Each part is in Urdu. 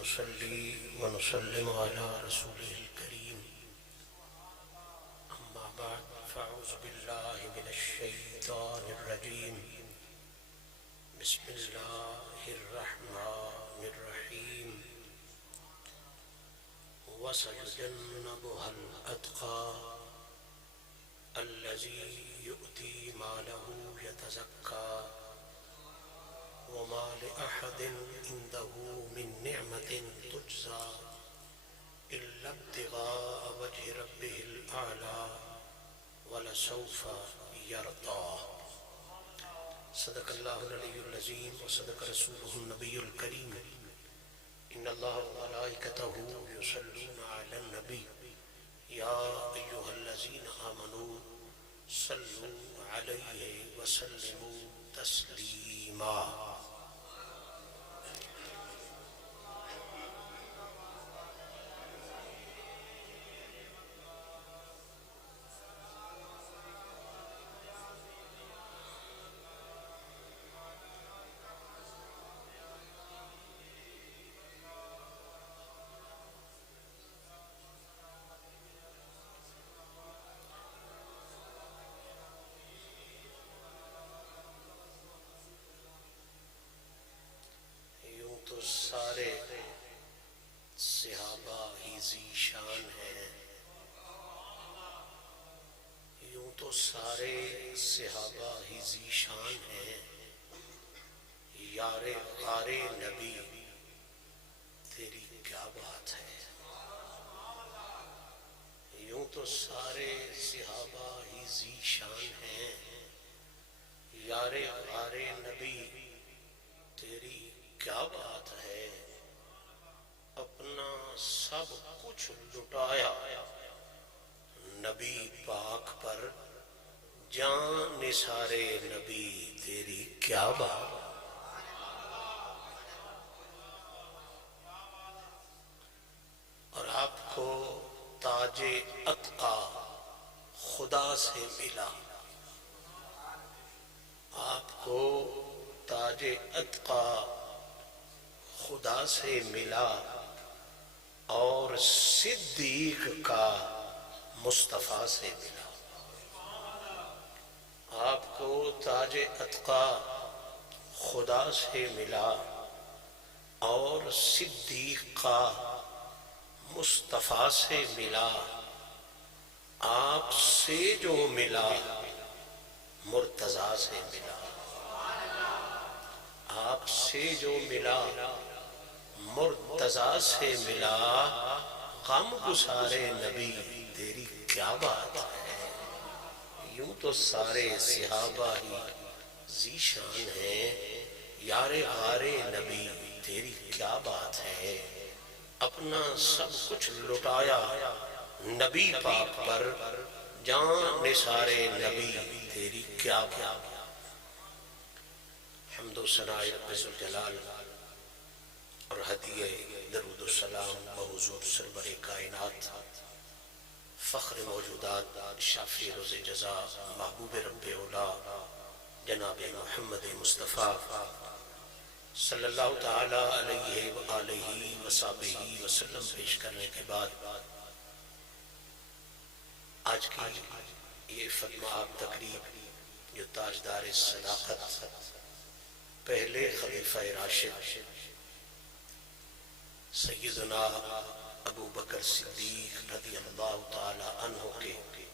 ونصلي ونسلم على رسوله الكريم أما بعد فأعوذ بالله من الشيطان الرجيم بسم الله الرحمن الرحيم وسيجنبها الأتقى الذي يؤتي ماله يتزكى وما لأحد عنده من نعمة تجزى إلا ابتغاء وجه ربه الأعلى ولسوف يرضى صدق الله العلي العظيم وصدق رسوله النبي الكريم إن الله وملائكته يصلون على النبي يا أيها الذين آمنوا صلوا عليه وسلموا تسليما. تو سارے صحابہ ہی ذیشان ہیں، یوں تو سارے صحابہ ہی ذیشان ہیں، یار غار نبی تیری کیا بات ہے. یوں تو سارے صحابہ ہی ذیشان ہیں، یار غار نبی تیری کیا بات ہے. اپنا سب کچھ لٹایا نبی پاک پر، جان نثار نبی تیری کیا بات. اور آپ کو تاج عطا خدا سے ملا، آپ کو تاج عطا خدا سے ملا، اور صدیق کا مصطفیٰ سے ملا. آپ کو تاج عطا خدا سے ملا اور صدیق کا مصطفیٰ سے ملا. آپ سے جو ملا مرتضیٰ سے ملا، آپ سے جو ملا مرتضیٰ سے ملا. غم گسار نبی تیری کیا بات ہے. یوں تو سارے صحابہ ہی ذیشان ہیں، یار غار نبی تیری کیا بات ہے. اپنا سب کچھ لٹایا نبی پاک پر، جان نثار نبی تیری کیا بات. حمد و ثنا رب ذوالجلال اور ہدیہ درود و سلام بحضور سرور کائنات، فخر موجودات، شافی روز جزا، محبوب رب اولا جناب محمد مصطفیٰ صلی اللہ تعالی علیہ وآلہ وصحبہ وسلم پیش کرنے کے بعد آج کی یہ فتح تقریب جو تاجدار صداقت پہلے خلیفہ راشد سیدنا ابو بکر صدیق رضی اللہ تعالی عنہ کے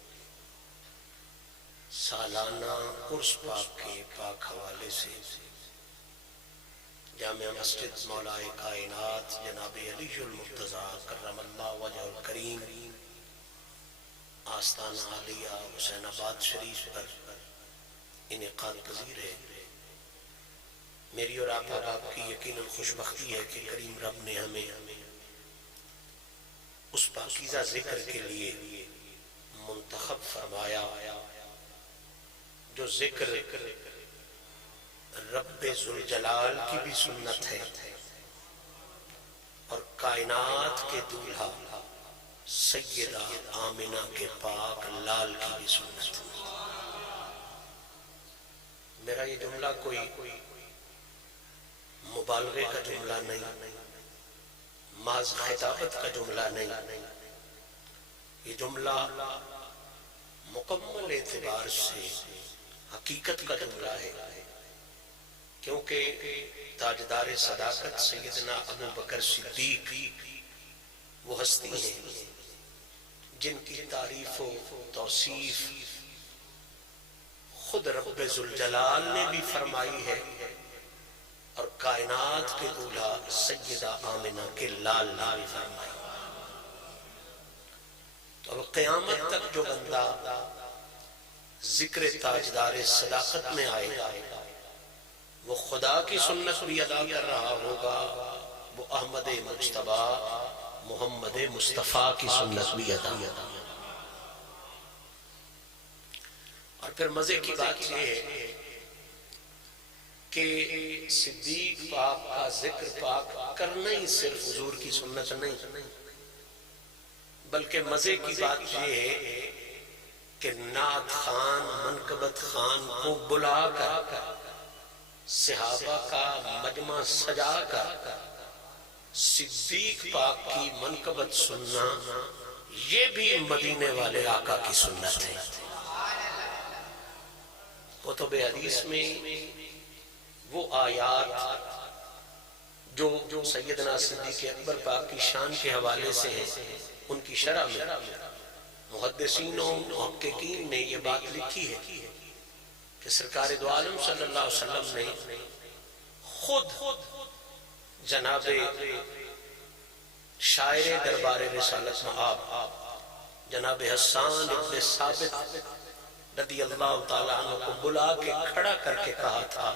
سالانہ عرس پاک کے پاک حوالے سے جامع مسجد مولا کائنات جناب علی المرتضیٰ کرم اللہ وجہ الکریم آستانہ عالیہ حسین آباد شریف پر انعقاد پذیر ہے. میری اور آپ احباب کی یقیناً خوشبختی ہے کہ کریم رب نے ہمیں اس پاکیزہ ذکر کے لیے منتخب فرمایا جو ذکر رب ذوالجلال کی بھی سنت ہے اور کائنات کے دولہا سیدہ آمنہ کے پاک لال کی بھی سنت ہے. میرا یہ جملہ کوئی مبالغے کا جملہ نہیں، محض خطابت کا جملہ نہیں، یہ جملہ مکمل اعتبار سے حقیقت کا جملہ ہے، کیونکہ تاجدار صداقت سیدنا ابو بکر صدیق وہ ہستی ہیں جن کی تعریف و توصیف خود رب ذوالجلال نے بھی فرمائی ہے اور کائنات کے دولہا سیدہ آمنہ کے لال نے بھی فرمائی۔ تو اب قیامت تک جو بندہ ذکر تاجدار صداقت میں آئے گا وہ خدا کی سنت بھی ادا کر رہا ہوگا، وہ احمد مجتبیٰ محمد مصطفیٰ کی سنت بھی ادا کر رہا ہوگا۔ اور پھر مزے کی بات یہ ہے کہ صدیق پاک کا ذکر پاک کرنا ہی صرف حضور کی سنت نہیں، بلکہ مزے کی بات یہ ہے کہ نعت خان منقبت خان کو بلا کر صحابہ کا مجمع سجا کر صدیق پاک کی منقبت سننا یہ بھی مدینے والے آقا کی سنت ہے۔ کتب حدیث میں وہ آیات جو سیدنا صدیق اکبر پاک کی شان کے حوالے سے ہیں، ان کی شرح میں محدثین و محققین نے یہ بات لکھی ہے کہ سرکار دو عالم صلی اللہ علیہ وسلم نے خود جناب شاعر دربار رسالت مآب جناب حسان ابن ثابت رضی اللہ تعالیٰ عنہ کو بلا کے کھڑا کر کے کہا تھا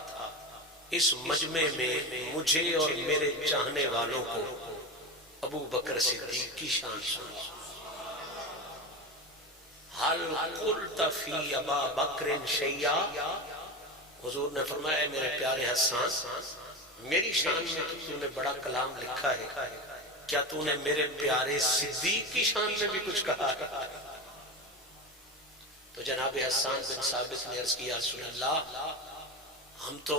اس مجمع میں مجھے اور میرے چاہنے والوں کو ابو بکر صدیق کی شان سنا۔ حل قلت فی ابا بکر شیئا، حضور نے فرمایا میرے پیارے حسان میری شان میں تو نے بڑا کلام لکھا ہے، کیا تو نے میرے پیارے صدیق کی شان میں بھی کچھ کہا ہے؟ تو جناب حسان بن ثابت نے عرض کیا رسول اللہ ہم تو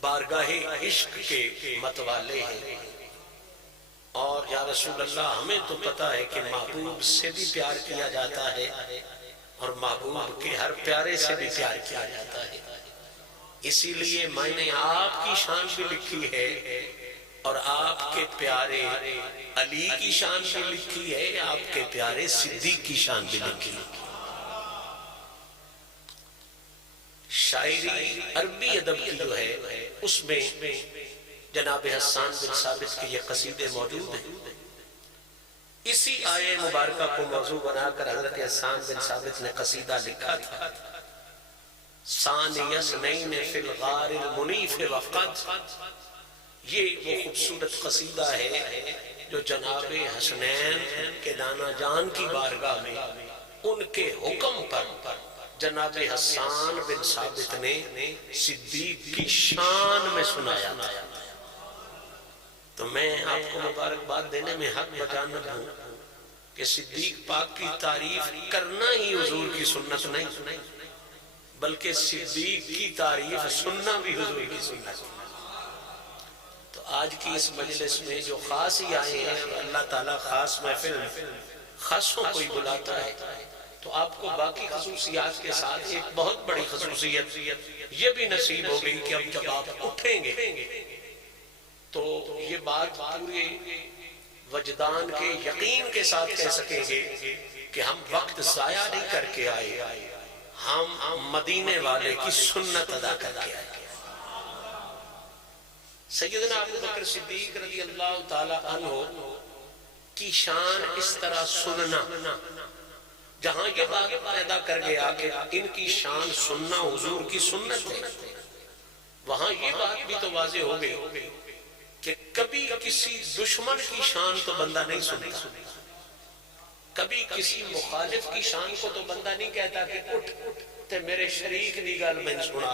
بارگاہ عشق کے متوالے ہیں، اور یا رسول اللہ ہمیں تو پتا ہے کہ محبوب سے بھی پیار کیا جاتا ہے اور محبوب کے ہر پیارے سے بھی پیار کیا جاتا ہے، اسی لیے میں نے آپ کی شان بھی لکھی ہے اور آپ کے پیارے علی کی شان بھی لکھی ہے، آپ کے پیارے صدیق کی شان بھی لکھی ہے۔ شاعری عربی ادب کی جو ہے اس میں جناب حسان بن ثابت کے یہ قصیدے موجود ہیں۔ اسی آیے مبارکہ کو موضوع بنا کر حضرت حسان بن ثابت نے قصیدہ لکھا تھا ثانی اثنین فی الغار المنیف وقت، یہ وہ خوبصورت قصیدہ ہے جو جناب حسنین کے نانا جان کی بارگاہ میں ان کے حکم پر جناب حسان بن ثابت نے صدیق کی شان میں سنایا تھا۔ تو میں آپ کو مبارکباد دینے میں حق بجانب ہوں کہ صدیق پاک کی تعریف کرنا ہی حضور کی سنت نہیں، بلکہ صدیق کی تعریف سننا بھی حضور کی سنت۔ تو آج کی اس مجلس میں جو خاص ہی آئے ہیں، اللہ تعالیٰ خاص محفل خاصوں کو ہی بلاتا ہے، تو آپ کو باقی خصوصیات کے ساتھ ایک بہت بڑی خصوصیت یہ بھی نصیب ہو گئی کہ اب جب آپ اٹھیں گے تو یہ بات پورے وجدان کے یقین کے ساتھ کہہ سکیں گے کہ ہم وقت ضائع نہیں کر کے آئے، ہم مدینے والے کی سنت ادا کر کے آئے۔ سیدنا ابو بکر صدیق رضی اللہ تعالی عنہ کی شان اس طرح سننا جہاں یہ بات پیدا کر گیا کہ ان کی شان سننا حضور کی سنت ہے، وہاں یہ بات بھی تو واضح ہو گئی کہ کبھی کسی دشمن کی شان تو بندہ نہیں سنتا، کبھی کسی مخالف کی شان کو تو بندہ نہیں کہتا کہ اٹھ تے میرے شریک دی گل میں سنا،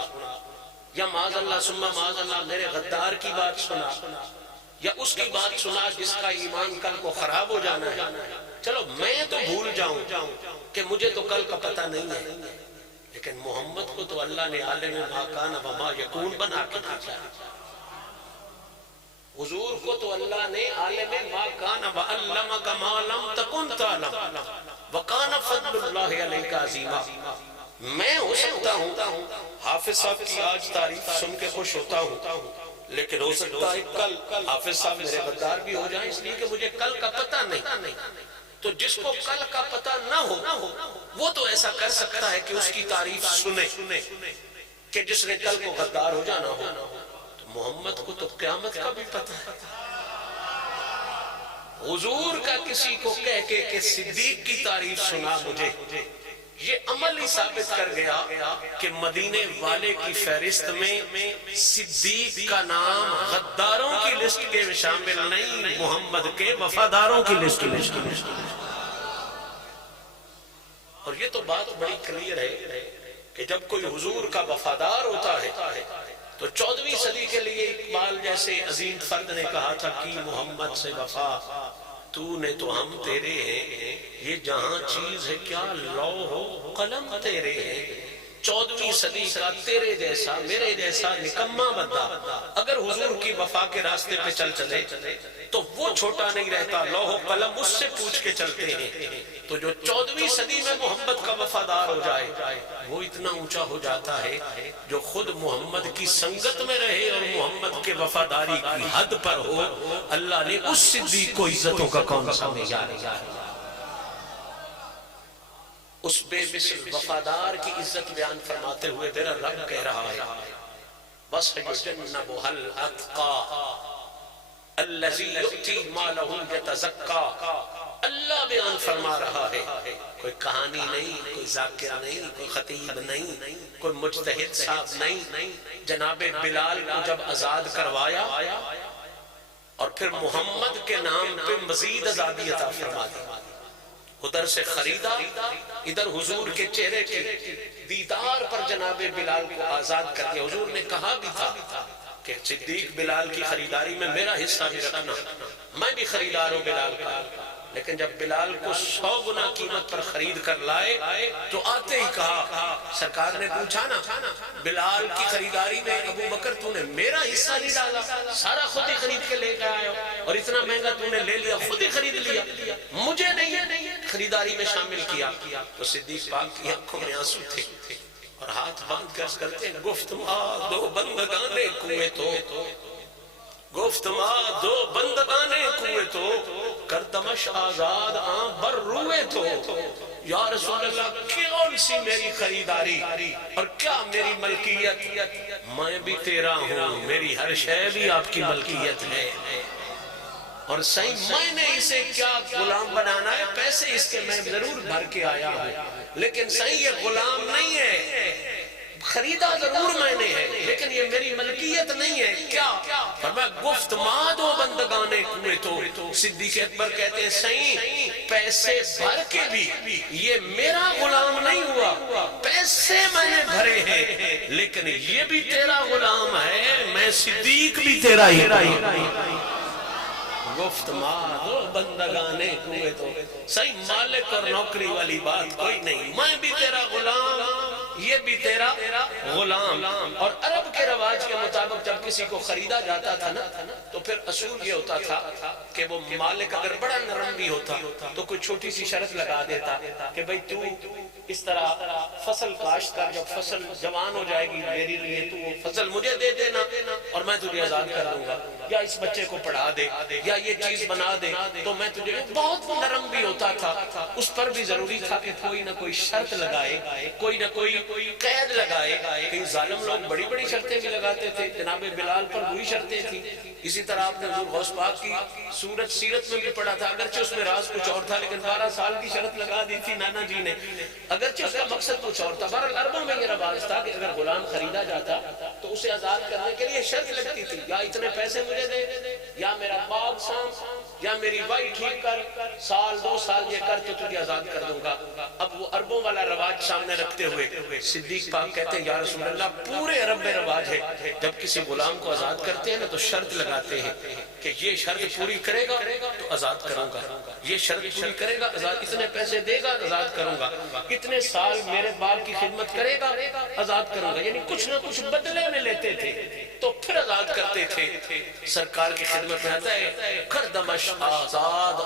یا معاذ اللہ ثم معاذ اللہ میرے غدار کی بات سنا، یا اس کی بات سنا جس کا ایمان کل کو خراب ہو جانا ہے۔ چلو میں تو بھول جاؤں کہ مجھے تو کل کا پتہ نہیں ہے، لیکن محمد کو تو اللہ نے عالم ما کان و ما یکون بنا کے بھیجا ہے۔ حضور کو تو اللہ نے عالم ما کان وعلمک ما لم تکن تعلم وکان فضل اللہ علیک عظیما. میں ہو سکتا ہوں حافظ صاحب کی آج تعریف سن کے خوش ہوتا ہوں، لیکن ہو سکتا ہے کل حافظ صاحب میرے غدار بھی ہو جائیں، اس لیے کہ مجھے کل کا پتہ نہیں. تو جس کو کل کا پتہ نہ ہو وہ تو ایسا کر سکتا ہے کہ اس کی تعریف سنے کہ جس نے کل کو غدار ہو جانا ہو. تو محمد کو تو قیامت کا بھی پتہ ہے. حضور کا کسی کو کہہ کے کہ صدیق کی تعریف سنا مجھے، یہ عمل ہی ثابت کر گیا کہ مدینے والے کی فہرست میں صدیق کا نام غداروں کی لسٹ کے شامل نہیں، محمد کے وفاداروں کی لسٹ میں شامل. اور یہ تو بات بڑی کلیئر ہے کہ جب کوئی حضور کا وفادار ہوتا ہے تو 14ویں صدی کے لیے اقبال جیسے عظیم فرد نے کہا تھا کہ محمد سے وفا تو نے تو ہم تیرے ہیں، یہ جہاں چیز ہے کیا لوح و قلم تیرے ہیں. 14ویں صدی کا تیرے جیسا میرے جیسا نکما بندہ اگر حضور کی وفا کے راستے پہ چلے تو وہ چھوٹا نہیں رہتا، لوح و قلم اس سے پوچھ کے چلتے ہیں. تو جو 14ویں صدی میں محمد کا وفادار ہو جائے وہ اتنا اونچا ہو جاتا ہے جو خود محمد کی سنگت میں رہے اور محمد کے وفاداری کی حد پر ہو. اللہ نے اس صدیق کو عزتوں کا کون سا معیار دیا ہے. اس بے مثل وفادار کی عزت بیان فرماتے ہوئے میرا رب کہہ رہا ہے وَسَيُجَنَّبُهَا الْأَتْقَى الَّذِي يُؤْتِي مَالَهُ يَتَزَكَّى. اللہ بیان فرما رہا ہے، کوئی کہانی نہیں، کوئی ذاکر نہیں، کوئی خطیب نہیں، کوئی مجتہد صاحب نہیں. جناب بلال کو جب آزاد کروایا اور پھر محمد کے نام پہ مزید آزادی عطا فرما دی، ادھر سے خریدا ادھر حضور کے چہرے کے دیدار پر جناب بلال کو آزاد کر دیا. حضور نے کہا بھی تھا کہ صدیق بلال کی خریداری میں میرا حصہ بھی رکھنا، میں بھی خریدار ہوں بلال کا. لیکن جب بلال کو 100 گنا قیمت پر خرید کر لائے تو آتے ہی کہا، سرکار نے پوچھا نا بلال کی خریداری میں ابو بکر تو نے میرا حصہ نہیں ڈالا، سارا خود ہی خرید کے لے کے آئے ہو اور اتنا مہنگا تو نے لے لیا، خود ہی خرید لیا، مجھے نہیں خریداری میں شامل کیا. تو صدیق پاک کی آنکھوں میں آنسو تھے اور ہاتھ باندھ کر کرتے ہیں گفت ما دو بندگانے کوئے تو، گفت ما دو بندگانے کوئے تو کردمش آزاد آن بر روئے تو. یا رسول اللہ کون سی میری خریداری اور کیا میری ملکیت، میں بھی تیرا ہوں، میری ہر شے بھی آپ کی ملکیت ہے. اور صحیح میں نے اسے کیا غلام بنانا ہے، پیسے اس کے میں ضرور بھر کے آیا ہوں، لیکن صحیح یہ غلام نہیں ہے، خریدا ضرور میں نے ہے لیکن یہ میری ملکیت نہیں ہے. کیا فرمایا گفت ما دو بندگانے کوئے تو. صدیق اکبر کہتے ہیں صحیح پیسے بھر کے بھی یہ میرا غلام نہیں ہوا، پیسے میں نے بھرے ہیں لیکن یہ بھی تیرا غلام ہے، میں صدیق بھی تیرا ہی. گفت ما دو بندگانے کوئے تو، صحیح مالک اور نوکری والی بات کوئی نہیں، میں بھی تیرا غلام یہ بھی تیرا غلام. اور عرب کے رواج کے مطابق جب کسی کو خریدا جاتا تھا نا تو پھر اصول یہ ہوتا تھا کہ وہ مالک اگر بڑا نرم بھی ہوتا تو کوئی چھوٹی سی شرط لگا دیتا کہ بھئی تو اس طرح فصل کاشت کر، جب فصل جوان ہو جائے گی میری لیے تو وہ فصل مجھے دے دینا اور میں تجھے آزاد کر دوں گا، یا اس بچے کو پڑھا دے یا یہ چیز بنا دے تو میں تجھے. بہت نرم بھی ہوتا تھا، اس پر بھی ضروری تھا کہ کوئی نہ کوئی شرط لگائے، کوئی نہ کوئی قید لگائے. کئی ظالم لوگ بڑی بڑی شرطیں بھی لگاتے تھے، جناب بلال پر وہی شرطیں تھیں. اسی طرح آپ نے حضور غوث پاک کی سورت سیرت میں بھی پڑھا تھا، اگرچہ اس میں راز کچھ اور تھا لیکن 12 سال کی شرط لگا دی تھی نانا جی نے، اگرچہ اس کا مقصد کچھ اور تھا. بہرحال عربوں میں یہ رواج تھا کہ اگر غلام خریدا جاتا تو اسے آزاد کرنے کے لیے شرط لگتی تھی، یا اتنے پیسے مجھے دے، یا میرا باغ سام، یا میری وائی ٹھیک کر، سال 2 سال یہ کر تو تجھے آزاد کر دوں گا. اب وہ عربوں والا رواج سامنے رکھتے ہوئے صدیق پاک کہتے ہیں یا رسول اللہ پورے عرب میں رواج ہے جب کسی غلام کو آزاد کرتے ہیں نا تو شرط لگاتے ہیں کہ یہ شرط پوری کرے گا تو آزاد کروں گا، یہ شرط پوری کرے گا اتنے پیسے دے گا آزاد کروں گا، اتنے سال میرے باپ کی خدمت کرے گا آزاد کروں گا. یعنی کچھ نہ کچھ بدلے میں لیتے تھے تو پھر آزاد کرتے تھے. سرکار کی خدمت خدمت میں آتا ہے خردمش آزاد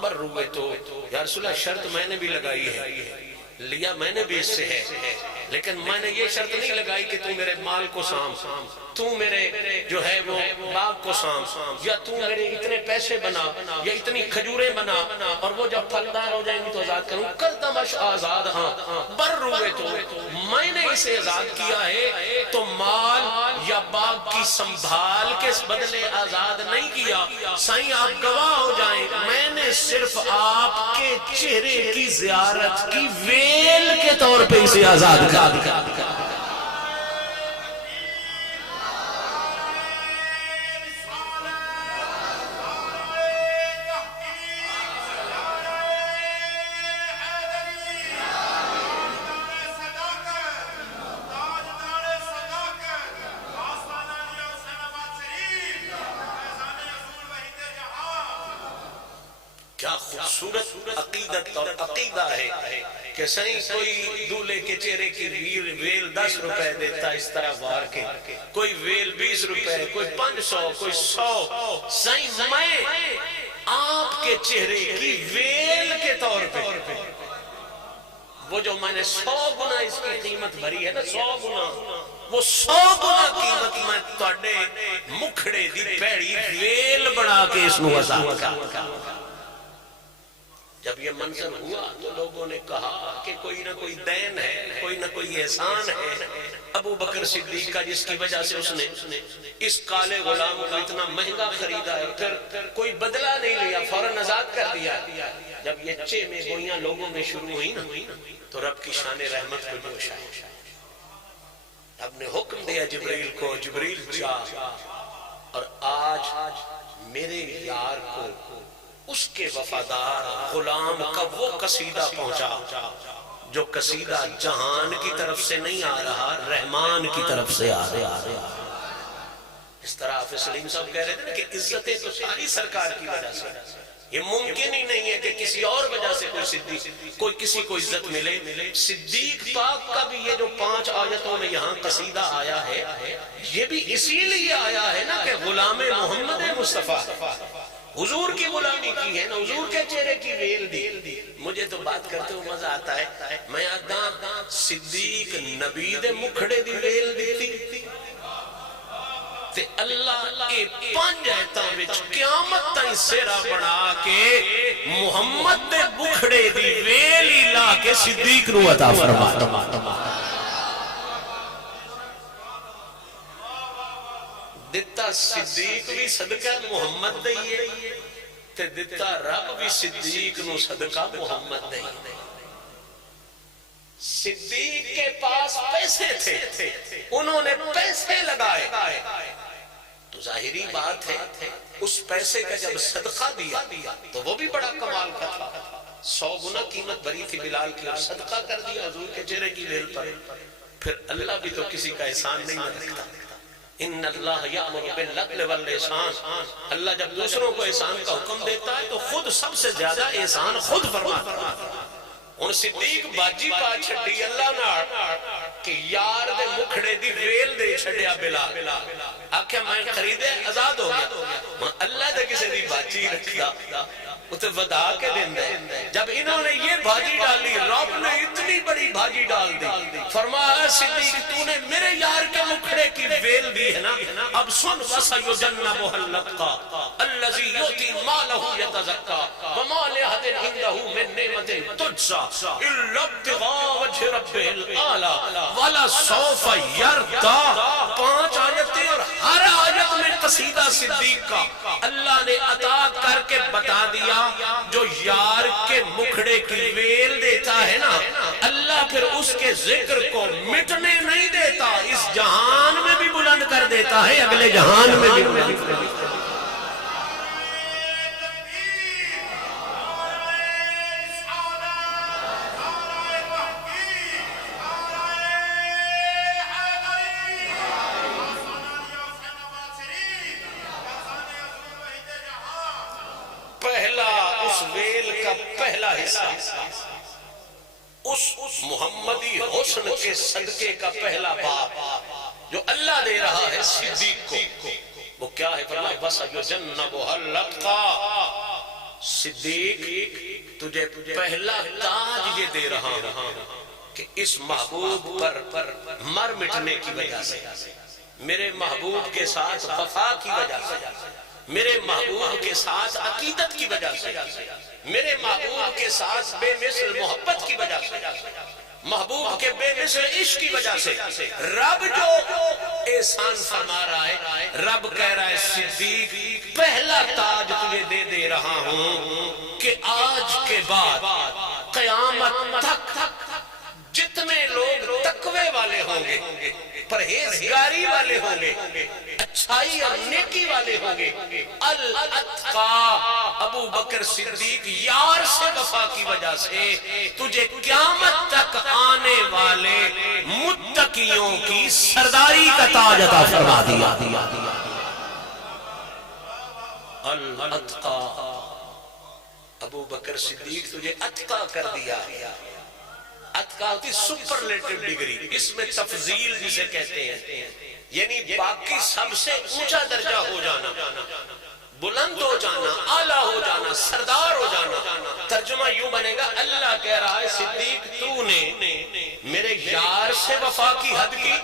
بر روئے تو یا رسول اللہ شرط میں نے بھی لگائی ہے، لیا میں نے بھی اس سے ہے، لیکن میں نے یہ شرط نہیں لگائی کہ تو میرے مال کو سام، تو میرے جو ہے وہ باغ کو سام، یا تو میرے اتنے پیسے بنا یا اتنی کھجوریں بنا اور وہ جب پھلدار ہو جائیں گی تو آزاد کروں، کردمش آزاد بر روئے تو میں نے اسے آزاد کیا ہے تو مال یا باغ کی سنبھال کے بدلے آزاد نہیں کیا۔ سائیں آپ گواہ ہو جائیں میں نے صرف آپ کے چہرے کی زیارت کی ویل کے طور پہ اسے آزاد کر دیا۔ کیا خوبصورت عقیدت اور عقیدہ ہے کہ سائیں کوئی دولے کے چہرے کی ویل 10 روپے دیتا اس طرح وار کے، کوئی ویل 20 روپے، کوئی 500، کوئی 100۔ سائیں میں آپ کے چہرے کی ویل کے طور پہ وہ جو میں نے 100 گنا اس کی قیمت بھری ہے نا، 100 گنا، وہ 100 گنا قیمت میں توڑے مکھڑے دی پیڑی ویل بڑھا کے اس نو آزاد کا۔ جب یہ منظر ہوا تو لوگوں نے کہا کہ کوئی نہ کوئی دین ہے، کوئی نہ کوئی احسان ہے ابو بکر صدیق کا، جس کی وجہ سے اس نے اس کالے غلام کو اتنا مہنگا خریدا ہے، پھر کوئی بدلہ نہیں لیا، فوراً آزاد کر دیا۔ جب یہ چے میں گوئیاں لوگوں میں شروع ہوئی نا تو رب کی شان رحمت کو جوش آیا۔ رب نے حکم دیا جبریل کو، جبریل جا اور آج میرے یار کو اس کے وفادار غلام کا وہ قصیدہ پہنچا جو قصیدہ جہان کی طرف سے نہیں آ رہا، رحمان کی طرف سے آ رہا۔ اس طرح حافظ سلیم صاحب کہہ رہے تھے کہ عزتیں تو ساری سرکار کی وجہ سے، یہ ممکن ہی نہیں ہے کہ کسی اور وجہ سے کوئی کسی کو عزت ملے۔ صدیق پاک کا بھی یہ جو 5 آیتوں میں یہاں قصیدہ آیا ہے، یہ بھی اسی لیے آیا ہے نا کہ غلام محمد مصطفیٰ حضور کی غلامی کی ہے نا، حضور کے چہرے کی ویل دی۔ مجھے تو بات کرتے ہو مزہ آتا ہے، میں آدھا صدیق نبی دے مکھڑے دی ویل دیتی تے اللہ اے 5 آیتاں وچ قیامت تائیں سیرا بنا کے محمد دے مکھڑے دی ویل ہی لا کے صدیق نو عطا فرما دتا۔ صدیق بھی صدقہ محمد دئیے تے دتا رب بھی صدیق نو صدقہ محمد دئیے۔ صدیق کے پاس پیسے تھے، انہوں نے پیسے لگائے تو ظاہری بات ہے اس پیسے کا جب صدقہ دیا تو وہ بھی بڑا کمال کا تھا۔ 100 گنا قیمت بری تھی بلال کی اور صدقہ کر دیا حضور کے چہرے کی ویل پر۔ پھر اللہ بھی تو کسی کا احسان نہیں رکھتا۔ ان اللہ یامر بالعدل والاحسان، اللہ جب دوسروں کو احسان کا حکم دیتا ہے تو خود سب سے زیادہ احسان خود فرماتا ہے۔ ان صدیق باجی پا چھڑی اللہ نار کہ یار دے مکھڑے دی ویل دے چھڑیا بلال، آکھیا میں خریدے آزاد ہو گیا، اللہ دے کسے دی باجی رکھدا اسے ودا کے دن دے۔ جب انہوں نے یہ بھاجی ڈالی، رب نے اتنی بڑی بھاجی ڈال دی، فرمایا صدیق تو نے میرے یار کے مکھڑے کی ویل دی ہے نا، اب سن وَسَيُجَنَّبُهَا الْأَتْقَى الَّذِي يُؤْتِي مَالَهُ يَتَزَكَّى وَمَا لِأَحَدٍ عِندَهُ مِن نِّعْمَةٍ تُجْزَىٰ إِلَّا ابْتِغَاءَ وَجْهِ رَبِّهِ الْأَعْلَىٰ وَلَسَوْفَ يَرْضَىٰ۔ 5 آیتیں اور ہر آیت میں قصیدہ صدیق کا اللہ نے عطا کر کے بتا دیا۔ جو یار کے مکھڑے کی ویل دیتا ہے نا، اللہ پھر اس کے ذکر کو مٹنے نہیں دیتا، اس جہان میں بھی بلند کر دیتا ہے، اگلے جہان میں بھی بلند کر دیتا ہے۔ پہلا حصہ اس محمدی حسن کے صدقے کا پہلا باب جو اللہ دے رہا ہے صدیق کو، وہ کیا ہے؟ فرمایا وَسَيُجَنَّبُهَا الْأَتْقَى، صدیق تجھے پہلا تاج یہ دے رہا ہوں کہ اس محبوب پر مر مٹنے کی وجہ سے، میرے محبوب کے ساتھ وفا کی وجہ سے، میرے محبوب کے ساتھ عقیدت کی وجہ سے، میرے محبوب کے ساتھ بے مثل محبت کی وجہ سے، محبوب کے بے مثل عشق کی وجہ سے رب جو احسان فرما رہا ہے، رب کہہ رہا ہے صدیق پہلا تاج تجھے دے رہا ہوں کہ آج کے بعد قیامت تک جتنے لوگ تقوی والے ہوں گے، پرہیزگاری والے ہوں گے، اچھائی اور نیکی والے ہوں گے، الاتقا ابو بکر صدیق یار سے وفا کی وجہ سے تجھے قیامت تک آنے والے متقیوں کی سرداری کا تاج عطا فرما دیا۔ الاتقا ابو بکر صدیق تجھے اتقا کر دیا۔ اتقا ہوتی سپرلیٹو ڈگری، اس میں تفضیل جسے کہتے ہیں، یعنی باقی سب سے اونچا درجہ ہو جانا، بلند ہو جانا، اعلیٰ ہو جانا، سردار ہو جانا۔ ترجمہ یوں بنے گا، اللہ کہہ رہا ہے صدیق تو نے میرے یار سے وفا کی حد کی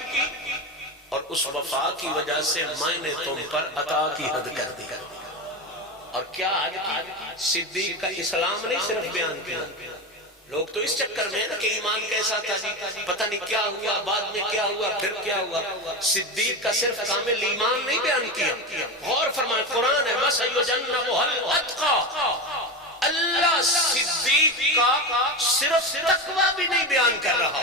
اور اس وفا کی وجہ سے میں نے تم پر عطا کی حد کر دی۔ اور کیا حد کی؟ صدیق کا اسلام نہیں صرف بیان کیا، لوگ تو اس چکر میں نا کہ ایمان کیسا تھا جی، پتہ نہیں کیا ہوا، بعد میں کیا ہوا، پھر کیا ہوا۔ صدیق کا صرف کامل ایمان نہیں بیان کیا، غور فرمائیں قرآن ہے وَسَيُجَنَّبُهَا الْأَتْقَى، اللہ صدیق کا صرف تقوی بھی نہیں بیان کر رہا۔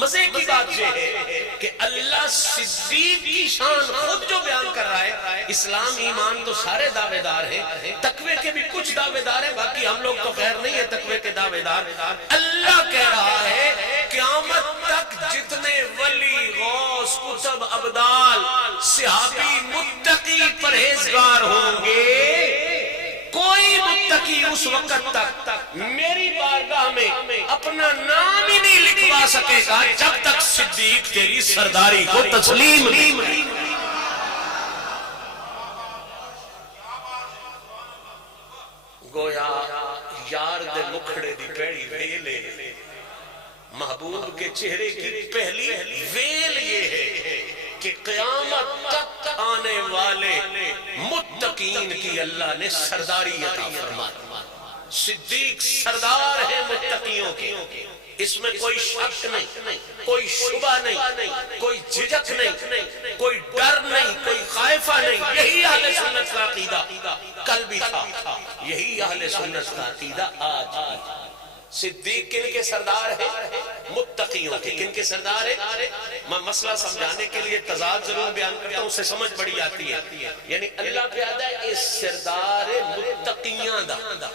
مزے کی بات یہ ہے کہ اللہ صدیق کی شان خود جو بیان کر رہا ہے، اسلام ایمان تو سارے دعوے دار ہیں، تقوی کے بھی کچھ دعوے دار ہیں، باقی ہم لوگ تو خیر نہیں ہے تقوی کے دعوے دار۔ اللہ کہہ رہا ہے قیامت تک جتنے ولی، غوث، قطب، ابدال، صحابی، متقی، پرہیزگار ہوں گے، کوئی متقی اس وقت تک میری بارگاہ میں اپنا نام ہی نہیں لکھوا سکے گا جب تک صدیق تیری سرداری کو تسلیم نہیں۔ گویا یار دے مکھڑے دی پیڑی ویلے، محبوب کے چہرے کی پہلی ویل یہ ہے کہ قیامت تک آنے والے متقین کی اللہ نے سرداری عطا فرما دی۔ صدیق سردار ہے متقیوں کے، اس میں کوئی شک نہیں، کوئی شبہ نہیں، کوئی جھجک نہیں، کوئی ڈر نہیں، کوئی خائفہ نہیں۔ یہی اہل سنت کا عقیدہ کل بھی تھا، یہی اہل سنت کا عقیدہ آج بھی۔ صدیق کن کے سردار ہیں؟ متقیوں کے۔ کن کے سردار ہیں؟ میں مسئلہ سمجھانے کے لیے تضاد ضرور بیان کرتا ہوں، اس سے سمجھ بڑی آتی ہے۔ یعنی اللہ پیادہ ہے اس سردار متقیاں دا،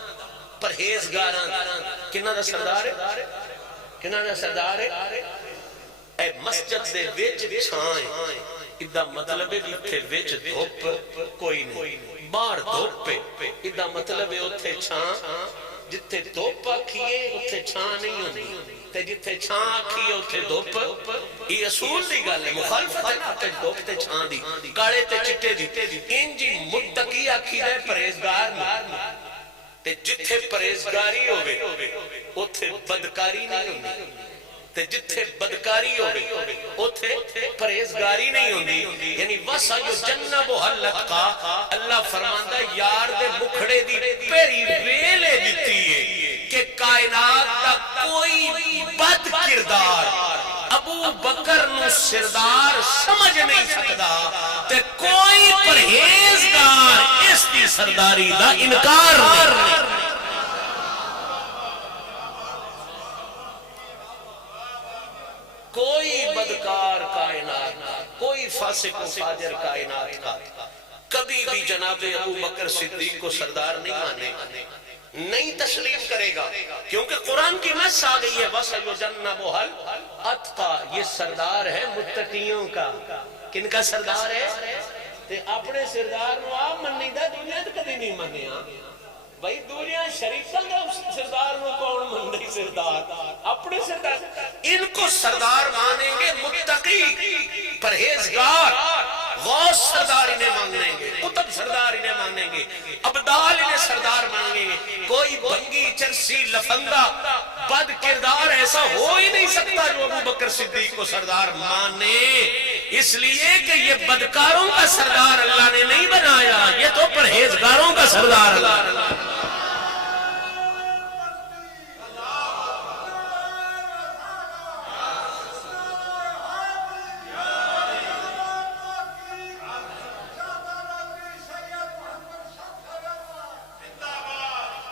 پرہیزگاراں دا۔ کنہ دا سردار ہے؟ کنہ دا سردار ہے؟ اے مسجد دے وچ چھائیں، ادھا مطلب ہے اتھے وچ دھوپ کوئی نہیں، باہر دھوپ پہ، ادھا مطلب ہے اتھے چھاں، جتھے دھوپ آکھیے اتھے چھاں نہیں ہوندی، تے جتھے چھاں آکھیے اتھے دھوپ۔ یہ اصول دی گل ہے، مخالفت ہے نا تے دھوپ تے چھاں دی، کاڑے تے چٹے دی۔ انجی متقی آکھی دے پرہیزگار نہیں، تے جتھے پرہیزگاری ہوئے اتھے بدکاری نہیں ہوندی، تے جتھے بدکاری ہوئے اتھے پرہیزگاری نہیں ہوندی۔ یعنی وَسَيُجَنَّبُهَا الْأَتْقَى، اللہ فرماندا یار دے مکھڑے دی پیری ویلے دتی ہے کہ کائنات دا کوئی بد کردار ابو بکر نو سردار سمجھ نہیں سکدا، تے کوئی پرہیزگار اس دی سرداری دا انکار نہیں۔ کوئی بدکار کائنات کا، کوئی فاسق و فاجر کائنات کا کبھی بھی جناب ابو بکر صدیق کو سردار نہیں مانے، نہیں تسلیم کرے گا، کیونکہ قرآن کی نص آ گئی ہے وَسَيُجَنَّبُهَا الْأَتْقَى، یہ سردار ہے متقیوں کا۔ کن کا سردار ہے؟ تے اپنے سردار نو آپ منی دا، دنیا تو کدی نہیں منی۔ بھائی دنیا شریفہ دا سردار نو کون من دی؟ سردار اپنے سردار، ان کو سردار مانیں گے متقی، پرہیزگار، غوث سردار انہیں مانگیں گے، قطب سردار انہیں مانگیں گے، ابدال انہیں سردار مانگیں گے. کوئی بھنگی چرسی لفنگا بد کردار ایسا ہو ہی نہیں سکتا جو ابو بکر صدیق کو سردار مانے، اس لیے کہ یہ بدکاروں کا سردار اللہ نے نہیں بنایا، یہ تو پرہیزگاروں کا سردار اللہ نے بنایا.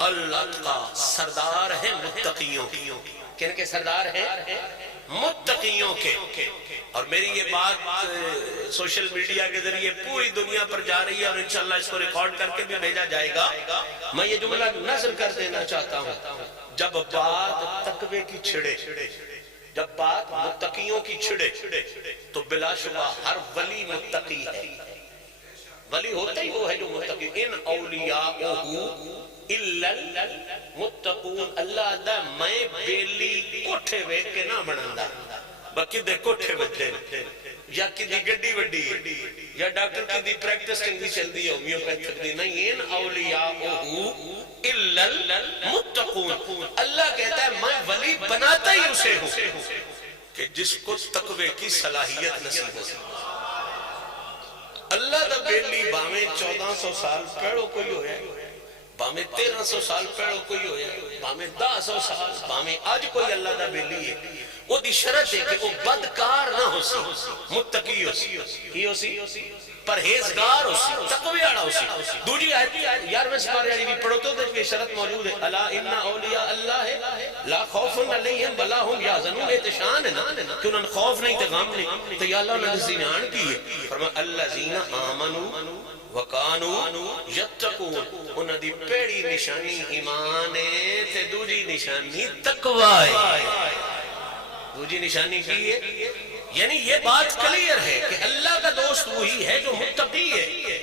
اللہ کا سردار ہے متقیوں کی. کن کے سردار ہیں؟ متقیوں کے. اور میری یہ بات سوشل میڈیا کے ذریعے پوری دنیا پر جا رہی ہے اور انشاءاللہ اس کو ریکارڈ کر کے بھی بھیجا جائے گا. میں یہ جملہ نظر کر دینا چاہتا ہوں، جب بات تقوی کی چھڑے، جب بات متقیوں کی چھڑے تو بلا شبہ ہر ولی متقی ہے. ولی ہوتا ہی وہ ہے جو متقی. ان اولیاءہ الا المتقون. اللہ دا میں بیلی کوٹھے ویک کے نہ بناندا، باقی دے کوٹھے وڈے یا کدی گڈی وڈی یا ڈاکٹر کی دی پریکٹس کنگی چل دی ہے ہومیوپیتھک دی نہیں. ان اولیاء الا المتقون. اللہ کہتا ہے میں ولی بناتا ہی اسے ہوں کہ جس کو تقوی کی صلاحیت نصیب ہو. اللہ دا بیلی باویں 1400 سال پہلو کوئی ہویا ہے، باویں 1300 سال پہلو کوئی ہویا ہے، باویں 1000 سال، باویں آج کوئی اللہ دا بیلی ہے. وہ دی شرط ہے کہ وہ بدکار نہ ہو سی، متقی ہو سی، ہی ہو سی، پرہیزگار ہو سی، تقوی والا ہو سی. دوسری آیت 11ویں سپارے والی بھی پڑھو تو دیکھ یہ شرط موجود ہے. الا ان اولیاء اللہ ہے لا خوف علیہم ولا هم یحزنون. احتشان ہے نا کہ انہوں نے خوف نہیں تے غم نہیں. تو یا اللہ نے زینان کی ہے، فرمایا الذین آمنوا وکانوا یتقون. انہاں دی پہلی نشانی ایمان ہے تے دوسری نشانی تقوی ہے. دوسری نشانی کی ہے یعنی یہ بات کلیئر ہے کہ اللہ کا دوست وہی ہے جو متقی ہے.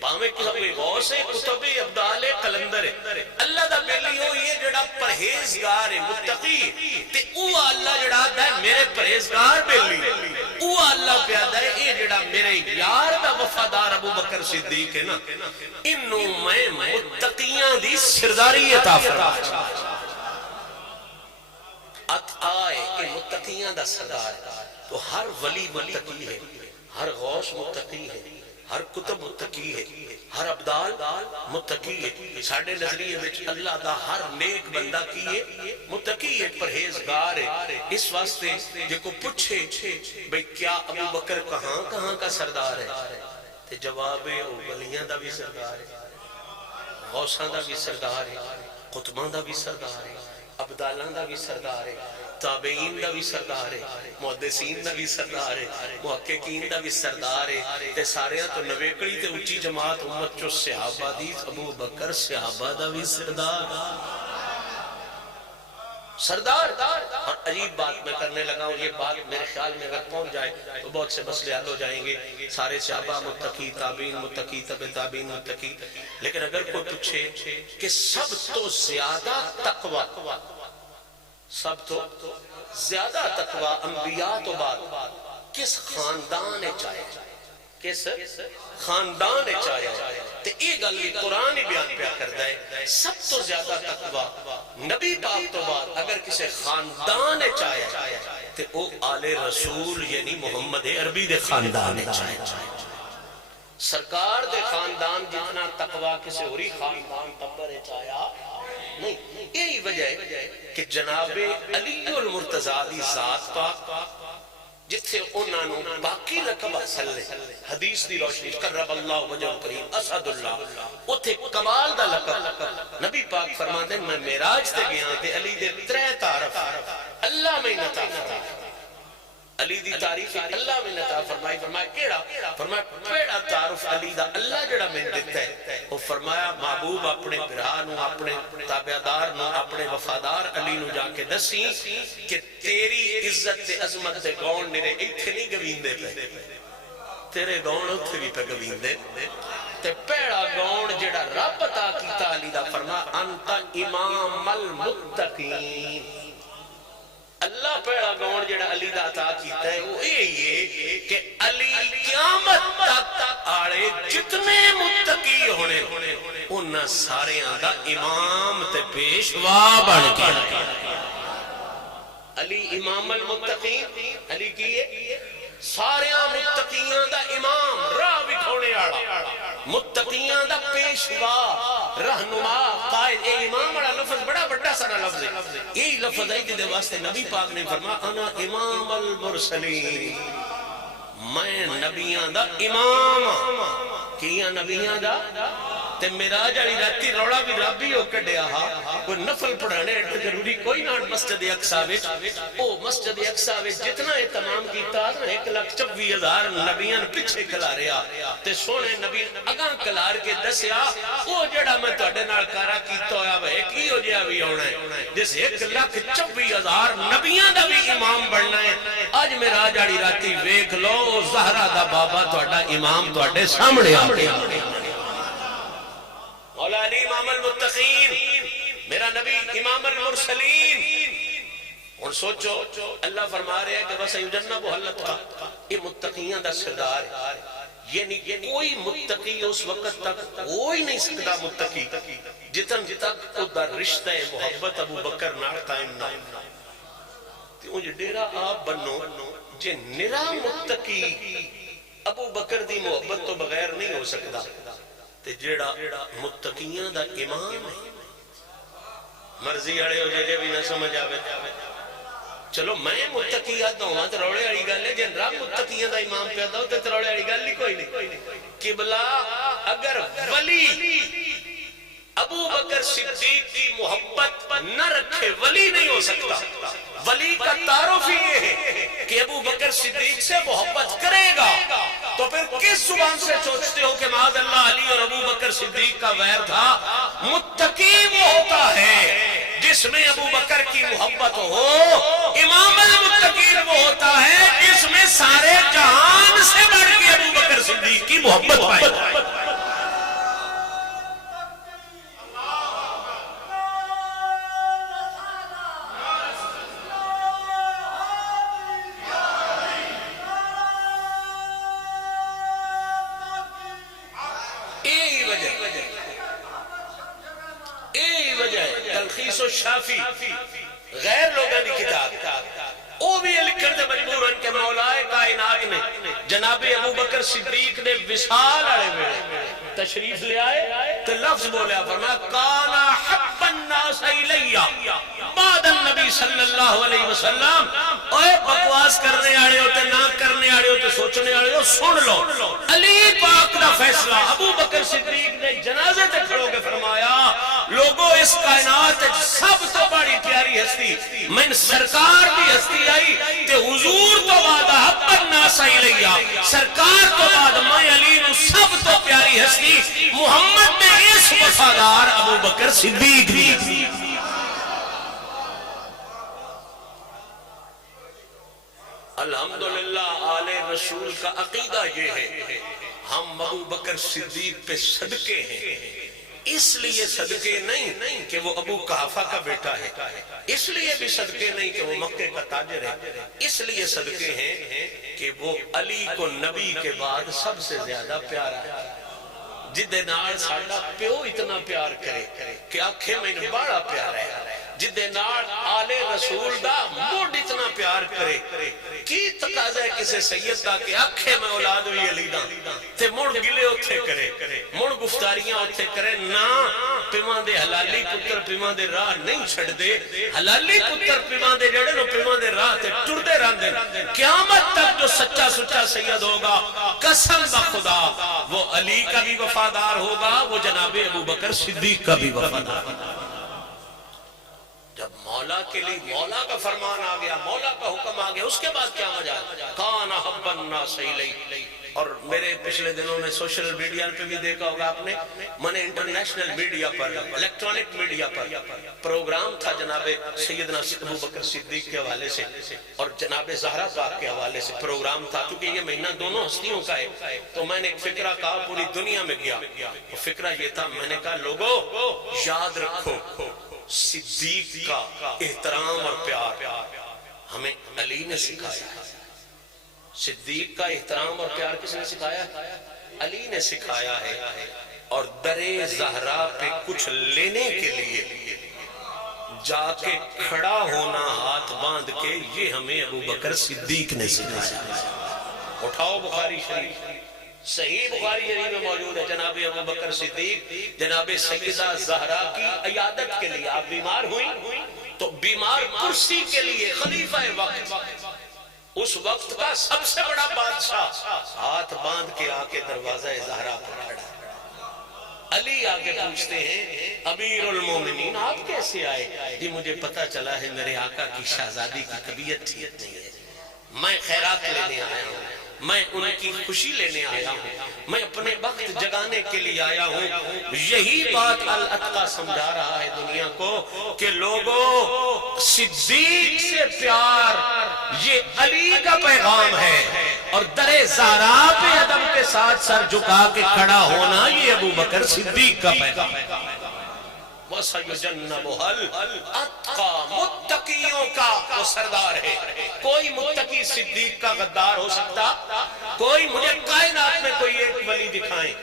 باویں کوئی غوث ہے، کتب ابدال ہے، قلندر ہے. اللہ دا بیلی ہوئی ہے جڑا پرہیزگار ہے، متقی ہے. تے او اللہ جڑا ہے میرے پرہیزگار بیلی، او اللہ پیادا ہے اے جڑا میرے یار دا وفادار ابو بکر صدیق ہے نا، انہوں میں متقیاں دی سرداری عطا فرما. آئے کہ متقیاں دا سردار ہے. تو ہر ولی متقی ہے، ہر غوث متقی ہے، ہر کتب متقی ہے، ہر ابدال متقی ہے. ساڑھے نظریے میں اللہ دا ہر نیک بندہ کی ہے متقی ہے، پرہیزگار ہے. اس واسطے جے کو پوچھے بھئی کیا ابو بکر کہاں کہاں کا سردار ہے، تے جواب ہے ولیاں دا بھی سردار ہے، غوثاں دا بھی سردار ہے، قطباں دا بھی سردار ہے، ابدالاں دا بھی سردار ہے، تابعین دا بھی سردار ہے، محدثین دا بھی سردار ہے، محققین دا بھی سردار ہے. تے ساریاں تو نویکڑی تے اونچی جماعت امت چو صحابہ دی ابو بکر صحابہ دا بھی سردار سردار. اور عجیب بات میں کرنے لگا ہوں، یہ بات میرے خیال میں اگر پہنچ جائے تو بہت سے مسئلے حل ہو جائیں گے. سارے صحابہ متقی، تابعین متقی، تبع تابعین متقی. لیکن اگر کوئی پوچھے کہ سب تو زیادہ تقوی، سب تو زیادہ تقوی انبیاء تو بعد کس خاندان چاہے، کس خاندان چاہے. تے یہ گل بھی قرآن ہی بیان پیا کرتا ہے. سب تو زیادہ تقوی نبی پاک تو بعد اگر کسی خاندان چاہے تے او آل رسول یعنی محمد عربی دے خاندان چاہے. سرکار دے خاندان جتنا تقوی کسی اوری خاندان تبر چاہیا نہیں. یہی وجہ ہے کہ جناب علی المرتضیٰ دی ذات پاک جتھے انہاں نو باقی لقب حاصل ہے، حدیث دی روشنی قرب اللہ وجہ کریم اسد اللہ، اتھے کمال دا لقب. نبی پاک فرماتے ہیں میں معراج تے گیا تے علی دے 3 تعارف اللہ میں نتا فرمایا. علی دی تعریف اللہ میں نتا فرمائی. فرمایا کیڑا؟ فرمایا پہلا تعارف علی دا اللہ جڑا میں دیتا ہے وہ فرمایا محبوب اپنے برا نو، اپنے تابعدار نو، اپنے وفادار علی نو جا کے دسی کہ تیری عزت تے عظمت تے گون میرے ایتھے نہیں گویندے پہ، تیرے گون اتھے بھی پہ گویندے. تے پہلا گون جڑا رب عطا کیتا علی دا فرمایا انت امام المتقین. اللہ اللہ پہلا گون جڑا علی دا عطا کیتا ہے وہ یہ کہ علی قیامت تک آڑے جتنے متقی ہونے انہاں سارے دا امام تے پیشوا بن کے علی امام المتقین، علی کیے سارے متقیاں دا امام، راہ بکھونے آڑا، متقیاں دا پیشوا، رہنما، قائد۔ اے امام والا لفظ بڑا بڑا سارا لفظ ہے، یہی لفظ ہے جدے واسطے نبی پاک نے فرمایا انا امام المرسلین، میں نبیاں دا امام، کیاں نبیاں دا؟ تے معراج والی راتی روڑا بھی رب ہی ہو کڈیا ہا، کوئی نفل پڑھانے ضروری کوئی نہ مسجد اقصی وچ، او مسجد اقصی وچ جتنا اہتمام کیتا 1,24,000 نبیاں پیچھے کھلاریا تے سونے نبی اگاں کھلار کے دسیا او جڑا میں تہاڈے نال کارا کیتا ہویا وے کی ہو جیا بھی ہونا ہے، جس 1,24,000 نبیاں دا بھی امام بننا ہے۔ اج معراج والی راتی ویکھ لو زہرا دا بابا تہاڈا امام تہاڈے سامنے آ گیا، مولا علی امام المتقین، میرا نبی امام المرسلین۔ اور سوچو اللہ فرما رہے ہیں کہ وَسَيُجَنَّبُهَا الْأَتْقَى، یہ متقیاں دا سردار ہے، یعنی کوئی متقی اس وقت تک کوئی نہیں سکتا متقی جتن تک او دا رشتہ محبت ابو بکر نال قائم نہ ہو۔ جو ڈیرا آپ بنو جے نرا متقی ابو بکر دی محبت تو بغیر نہیں ہو سکتا، تے جیڑا متقیاں دا امام ہے، مرضی آڑے ہو جے بھی نہ سمجھ آوے، چلو میں متقی آتا ہوں تو روڑے آڑی گل ہے، جن رب متقیاں دا امام پیدا ہو تو روڑے آڑی گل ہی کوئی نہیں۔ قبلہ اگر ولی ابو بکر صدیق کی محبت نہ رکھے ولی نہیں ہو سکتا۔ ولی کا تعارف ہی یہ ہے کہ ابو بکر صدیق سے محبت کرے گا، تو پھر کس زبان سے سوچتے ہو کہ معاذ اللہ علی اور ابو بکر صدیق کا ویر تھا؟ متقی وہ ہوتا ہے جس میں ابو بکر کی محبت ہو، امام المتقین وہ ہوتا ہے جس میں سارے جہان سے بڑھ کے ابو بکر صدیق کی محبت پائے۔ تلخیص الشافی غیر لوگوں کی کتاب، وہ بھی لکھن سے مجبور ہیں کہ مولا کائنات نے جناب ابو بکر صدیق نے وصال آڑے میں تشریف لے آئے تو لفظ بولیا فرمایا کانا حب الناس الیہ بعد النبی صلی اللہ علیہ وسلم۔ اوے بکواس کرنے آڑے ہو تے نہ کرنے آڑے ہو تے سوچنے آڑے ہو، سن لو علی پاک دا فیصلہ۔ ابو بکر صدیق نے جنازے تے کھڑو کے فرمایا لوگوں اس کائنات سب تو بڑی پیاری ہستی میں سرکار بھی ہستی آئی تے حضور تو بعد حب الناس الیہ، سرکار تو بعد میں علی نو سب تو پیاری ہستی محمد میں اس وفادار ابو بکر صدیق دی۔ الحمدللہ آل رسول کا عقیدہ یہ ہے ہم ابو بکر صدیق پہ صدقے ہیں، اس لیے صدقے نہیں کہ وہ ابو قحافہ کا بیٹا ہے، اس لیے بھی صدقے نہیں کہ وہ مکے کا تاجر ہے، اس لیے صدقے ہیں کہ وہ علی کو نبی کے بعد سب سے زیادہ پیارا ہے، جدے نال ساڈا پیو اتنا پیار کرے کہ آنکھیں میں بڑا پیار ہے، جدے نال آل رسول دا موڈ اتنا پیار کرے کی تقاضا ہے کسے سید دا کہ آنکھیں میں اولاد ہوئی علی دا تے موڑ گلے اتھے کرے، موڑ گفتاریاں اتھے کرے، نا پیمان دے حلالی پتر پیمان دے راہ نہیں چھڑ دے، حلالی پتر پیمان دے جڑے نو پیمان دے راہ تے ٹر دے ران دے۔ قیامت تک جو سچا سچا سید ہوگا قسم بخدا وہ علی کا بھی وفادار ہوگا، وہ جناب ابو بکر صدیق کا بھی وفادار ہوگا۔ جب مولا کے لیے مولا کا فرمان آ گیا، مولا کا حکم آ گیا، اس کے بعد کیا مجال؟ کان حب الناس الیہ۔ اور میرے پچھلے دنوں میں سوشل میڈیا پہ بھی دیکھا ہوگا آپ نے، میں نے انٹرنیشنل میڈیا پر الیکٹرانک میڈیا پر پروگرام تھا جناب سیدنا ابو بکر صدیق کے حوالے سے اور جناب زہرا پاک کے حوالے سے پروگرام تھا، کیونکہ یہ مہینہ دونوں ہستیوں کا ہے، تو میں نے ایک فکرہ کہا پوری دنیا میں گیا، وہ فکرہ یہ تھا، میں نے کہا لوگوں یاد رکھو صدیق کا احترام اور پیار ہمیں علی نے سکھایا ہے۔ صدیق کا احترام اور پیار کس نے سکھایا؟ علی نے سکھایا ہے۔ اور در زہرا پہ کچھ لینے کے لیے جا کے کھڑا ہونا ہاتھ باندھ کے، یہ ہمیں ابو بکر صدیق نے سکھایا۔ اٹھاؤ بخاری شریف، صحیح بخاری شریف میں موجود ہے، جناب ابو بکر صدیق جناب سیدہ زہرا کی عیادت کے لیے، آپ بیمار ہوئی تو بیمار کرسی کے لیے خلیفہ وقت، اس وقت کا سب سے بڑا بادشاہ، ہاتھ باندھ کے آ کے دروازہ زہرا پر کھڑا۔ علی آگے پوچھتے ہیں امیر المومنین آپ کیسے آئے؟ جی مجھے پتا چلا ہے میرے آقا کی شہزادی کی طبیعت ٹھیک نہیں ہے، میں خیرات لینے آیا ہوں، میں ان کی خوشی لینے آیا ہوں، میں اپنے وقت جگانے کے لیے آیا ہوں۔ یہی بات الاتقا سمجھا رہا ہے دنیا کو کہ لوگوں صدیق سے پیار یہ علی کا پیغام ہے، اور در زہرا پہ ادب کے ساتھ سر جھکا کے کھڑا ہونا یہ ابو بکر صدیق کا پیغام ہے۔ وَسَيُجَنَّبُهَا الْأَتْقَى، متقیوں کا وہ سردار ہے۔ کوئی متقی صدیق کا غدار ہو سکتا؟ کوئی مجھے کائنات میں کوئی ایک ولی دکھائیں،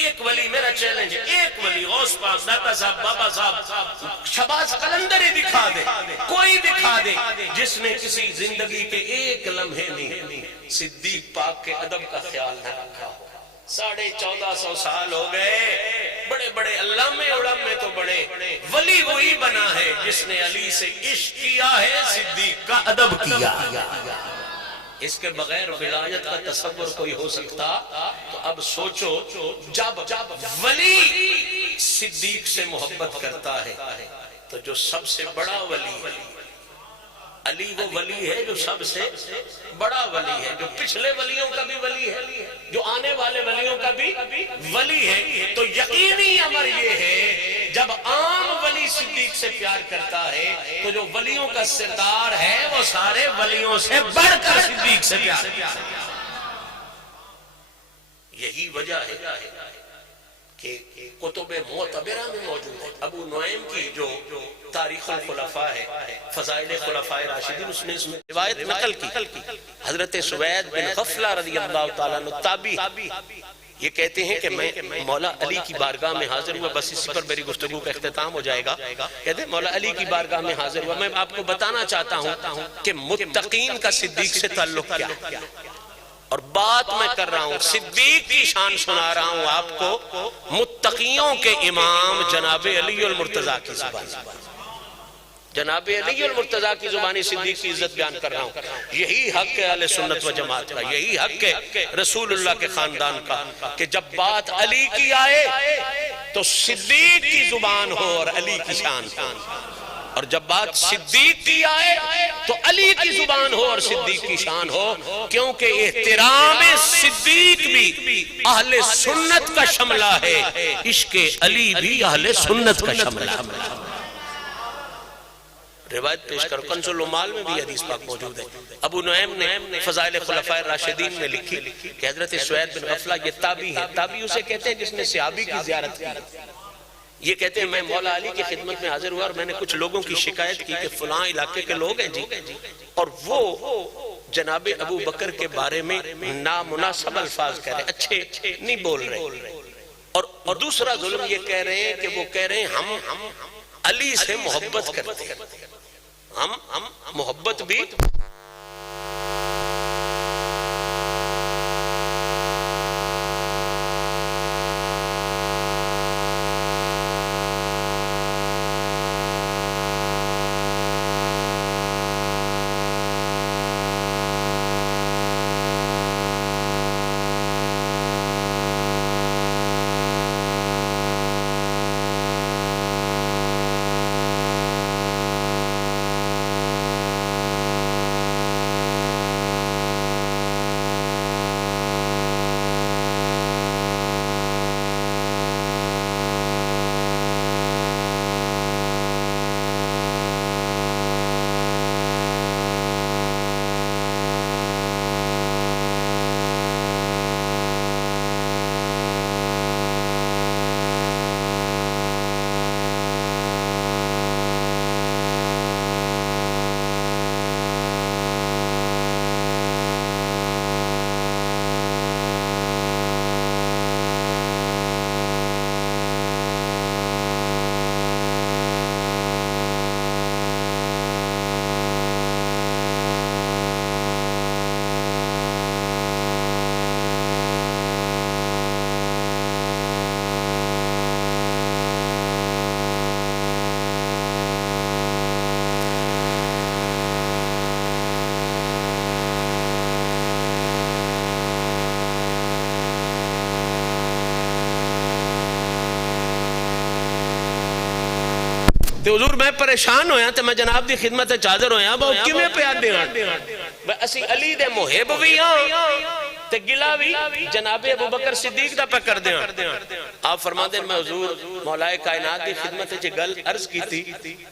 ایک ولی، میرا چیلنج ہے، ایک ولی غوث پاک، داتا صاحب، بابا صاحب، شہباز قلندر ہی دکھا دے، کوئی دکھا دے جس نے کسی زندگی کے ایک لمحے میں صدیق پاک کے ادب کا خیال نہ رکھا ہو۔ 1450 سال ہو گئے، بڑے بڑے علامے علمے تو بڑے، ولی وہی بنا ہے جس نے علی سے عشق کیا ہے، صدیق کا ادب کیا۔ اس کے بغیر ولایت کا تصور کوئی ہو سکتا؟ تو اب سوچو، جب ولی صدیق سے محبت کرتا ہے تو جو سب سے بڑا ولی ہے علی، وہ ولی ہے جو سب سے بڑا ولی ہے، جو پچھلے ولیوں کا بھی ولی ہے، جو آنے والے ولیوں کا بھی ولی ہے۔ تو یقینی امر یہ ہے جب عام ولی صدیق سے پیار کرتا ہے تو جو ولیوں کا سردار ہے وہ سارے ولیوں سے بڑھ کر صدیق سے پیار کرتا ہے۔ یہی وجہ ہے کہ کتب معتبرہ میں موجود ہے، ابو نعیم کی جو تاریخ الخلفاء ہے، فضائل خلفاء راشدین، اس نے اس میں روایت نقل کی۔ حضرت سوید بن غفلہ رضی اللہ تعالیٰ عنہ تابعی، یہ کہتے ہیں کہ میں مولا علی کی بارگاہ میں حاضر ہوا، بس اسی پر میری گفتگو کا اختتام ہو جائے گا۔ کہتے ہیں مولا علی کی بارگاہ میں حاضر ہوا، میں آپ کو بتانا چاہتا ہوں کہ متقین کا صدیق سے تعلق کیا ہے، اور بات میں کر رہا ہوں، صدیق کی شان سنا رہا ہوں آپ کو، متقیوں کے امام جناب علی المرتضیٰ کی زبانی، جناب علی المرتضیٰ کی زبانی صدیق کی عزت بیان کر رہا ہوں۔ یہی حق ہے اہل سنت و جماعت کا، یہی حق ہے رسول اللہ کے خاندان کا کہ جب بات علی کی آئے تو صدیق کی زبان ہو اور علی کی شان ہو، اور جب بات صدیق کی آئے تو علی کی زبان ہو اور صدیق کی شان ہو، کیونکہ احترام صدیق بھی اہل سنت کا شملہ ہے، عشق علی بھی اہل سنت کا شملہ ہے۔ روایت پیش کرو، کنز العمال میں بھی حدیث پاک موجود ہے۔ ابو نعیم نے فضائل خلفاء راشدین میں لکھی کہ حضرت سوید بن غفلہ یہ تابعی ہے، تابعی اسے کہتے ہیں جس نے صحابی کی زیارت کی۔ یہ کہتے ہیں میں مولا علی کی خدمت میں حاضر ہوا اور میں نے کچھ لوگوں کی شکایت کی کہ فلاں علاقے کے لوگ ہیں جی، اور وہ جناب ابو بکر کے بارے میں نامناسب الفاظ کہہ رہے ہیں، اچھے نہیں بول رہے، اور دوسرا ظلم یہ کہہ رہے ہیں کہ وہ کہہ رہے ہیں ہم علی سے محبت کرتے ہیں، ہم محبت بھی تے حضور میں پریشان ہویا تے میں جناب دی خدمت چادر ہویا وہ کیویں پہ آدے ہیں اسی علی دے محب بھی ہاں تے گلا بھی جناب ابو بکر صدیق دا پہ کر دیں آپ فرما دیں میں حضور مولا کائنات دی خدمت چے گل عرض کی تھی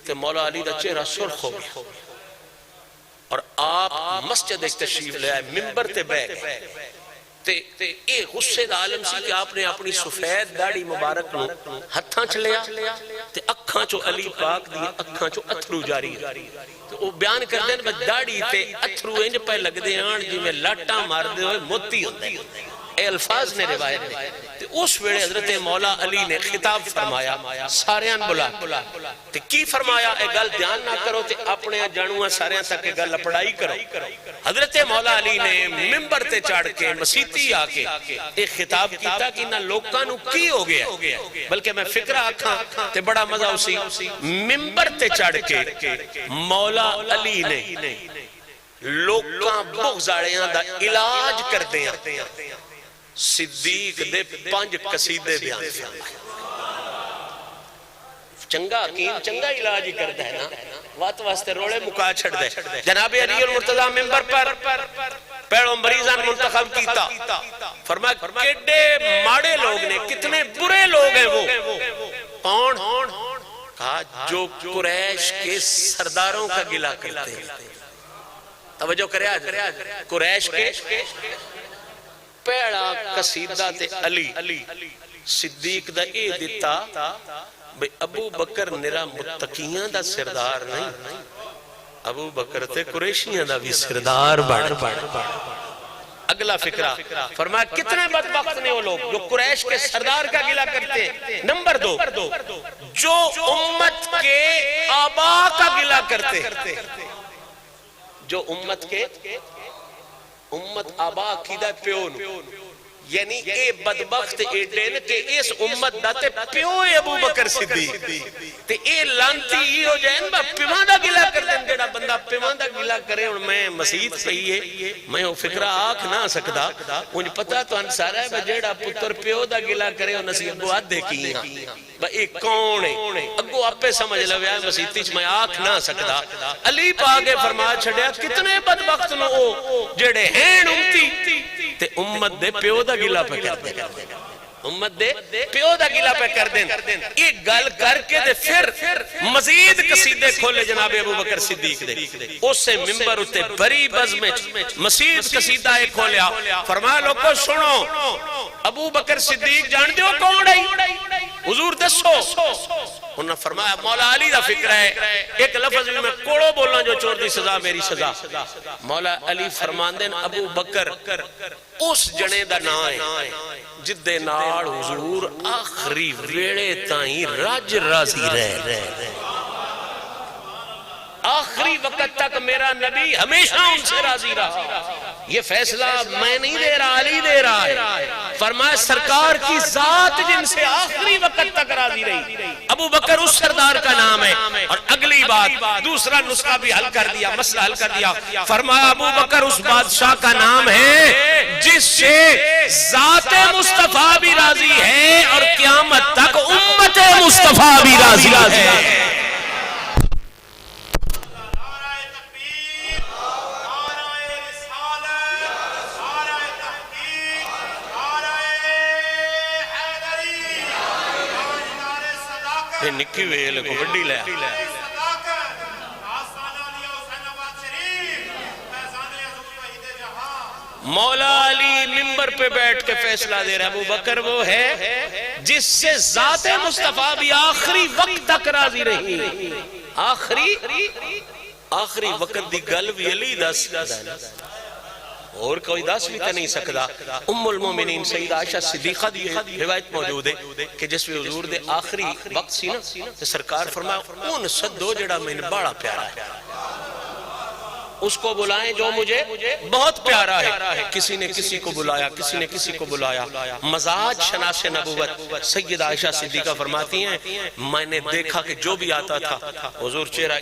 تے مولا علی دا چہرہ سرخ ہو گیا اور آپ مسجد ایک تشریف لے آئے ممبر تے بیٹھ تے اے غصے دا عالم سی کہ آپ نے اپنی سفید داڑھی مبارک نو ہتھاں چ لیا تے اکھاں چو علی پاک دی اکھاں چو اتھرو جاری تو وہ بیان کر دیں میں داڑھی تے اتھرو انج پہ لگ دے آن جی میں لاٹاں مار دے ہوئے موتی ہوندے اے الفاظ نے روایت دے تے اس ویڑے حضرت مولا علی نے خطاب فرمایا ساریاں بلا تے کی فرمایا اے گل دھیان نہ کرو تے اپنے جانوہ ساریاں تک گل لپڑائی کرو حضرت مولا علی نے ممبر تے چاڑ کے مسیتی آکے ایک خطاب کیتا کہ نہ لوکاں نو کی ہو گیا بلکہ میں فکرہ آکھاں تے بڑا مزہ اسی ممبر تے چاڑ کے مولا علی نے لوکاں بغضاڑیاں دا علاج کر دیا صدیق دے 5 قصیدے بیان فرمائے چنگا حکیم چنگا علاج ہی کرتا ہے نا وات واسطے روڑے مکا چھڑ دے جناب علی المرتضی ممبر پر پیڑوں مریضان منتخب کیتا فرمایا کیڑے ماڑے لوگ نے کتنے برے لوگ ہیں وہ کون کہا جو قریش کے سرداروں کا گلہ کرتے ہیں توجہ کرے آج قریش کے پیڑا قصیدہ تے علی صدیق دا اے دیتا بھئی ابو بکر نرا متقیاں دا سردار نہیں ابو بکر تے قریشیاں دا بھی سردار بڑھ اگلا فکرہ فرمایا کتنے بدبخت نے وہ لوگ جو قریش کے سردار کا گلہ کرتے ہیں نمبر 2 جو امت کے آبا کا گلہ کرتے ہیں جو امت آبا عقیدہ پیون یعنی اے بدبخت ایڈین کہ اس امت داتے پیو ابو بکر صدیق تے اے لانتی ہی ہو جائیں با پیوان دا گلہ کر دیں جڑا بندہ پیوان دا گلہ کرے اور میں مسیح پہیے میں وہ فکرہ آنکھ نہ سکتا انج پتا تو انسارا ہے با جڑا پتر پیو دا گلہ کرے اور نصیب ابو آدھے کی ہیں با ایک کون ہے اگو آپ پہ سمجھ لویا ہے مسیح تیچ میں آنکھ نہ سکتا علی پاگے فرما چھڑیا کتنے بدبخت لو جڑے ہیں امتی تے امت دے پیو دا گلہ پہ کر دیں امت دے پیو دا گلہ پہ کر دیں ایک گل کر کے دے پھر مزید قصیدے کھولے جناب ابو بکر صدیق دے اس سے ممبر اتے بری بز میں مزید قصیدہ ایک کھولیا فرمایا لوگو سنو ابو بکر صدیق جان دیو کون ہے حضور دسو انہوں نے فرمایا مولا علی دا فکر ہے ایک لفظ میں کوڑو بولنا جو چور دی سزا میری سزا مولا علی فرمان دین ابو بکر اس جنے دا نائے جدے نار حضور آخری ویڑے تائیں راج راضی رہ آخری وقت تک میرا نبی ہمیشہ ان سے راضی رہا یہ فیصلہ میں نہیں دے رہا علی دے رہا ہے فرمایا سرکار کی ذات جن سے آخری وقت تک راضی رہی ابو بکر اس سردار کا نام ہے اور اگلی بات دوسرا نسخہ بھی حل کر دیا مسئلہ حل کر دیا فرمایا ابو بکر اس بادشاہ کا نام ہے جس سے ذات مصطفیٰ بھی راضی ہے اور قیامت تک امت مصطفیٰ بھی راضی ہے نکی ویل کو بڑی لیا مولا علی ممبر پہ بیٹھ کے فیصلہ دے رہا ابو بکر وہ ہے جس سے ذات مصطفیٰ بھی آخری وقت تک راضی رہی آخری وقت دی گل بھی علی دس اور کوئی دس بھی تے نہیں سکتا ام المومنین سیدہ عائشہ صدیقہ دی روایت موجود ہے کہ جس میں حضور دے آخری وقت سی نا تو سرکار فرمایا اون صدو جڑا میں بڑا پیارا ہے اس کو بلائیں جو مجھے بہت پیارا ہے کسی نے کسی کو بلایا کسی نے کسی کو بلایا مزاج شناس نبوت سیدہ عائشہ صدیقہ فرماتی ہیں میں نے دیکھا کہ جو بھی آتا تھا حضور چہرہ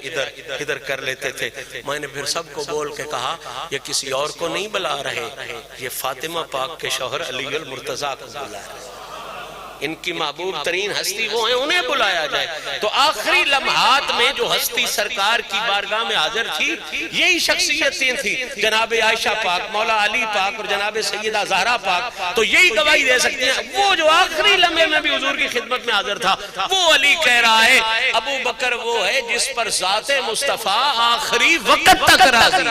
ادھر کر لیتے تھے میں نے پھر سب کو بول کے کہا یہ کسی اور کو نہیں بلا رہے یہ فاطمہ پاک کے شوہر علی المرتضیٰ کو بلا رہے ان کی محبوب ترین ہستی وہ ہیں، انہیں بلایا جائے۔ تو آخری لمحات میں جو ہستی سرکار کی بارگاہ میں حاضر تھی یہی شخصیتیں تھی، جناب عائشہ پاک، مولا علی پاک اور جناب سیدہ زہرا پاک۔ تو یہی گواہی دے سکتی ہیں، وہ جو آخری لمحے میں بھی حضور کی خدمت میں حاضر تھا وہ علی کہہ رہا ہے ابو بکر وہ ہے جس پر ذات مصطفیٰ آخری وقت تک راضی۔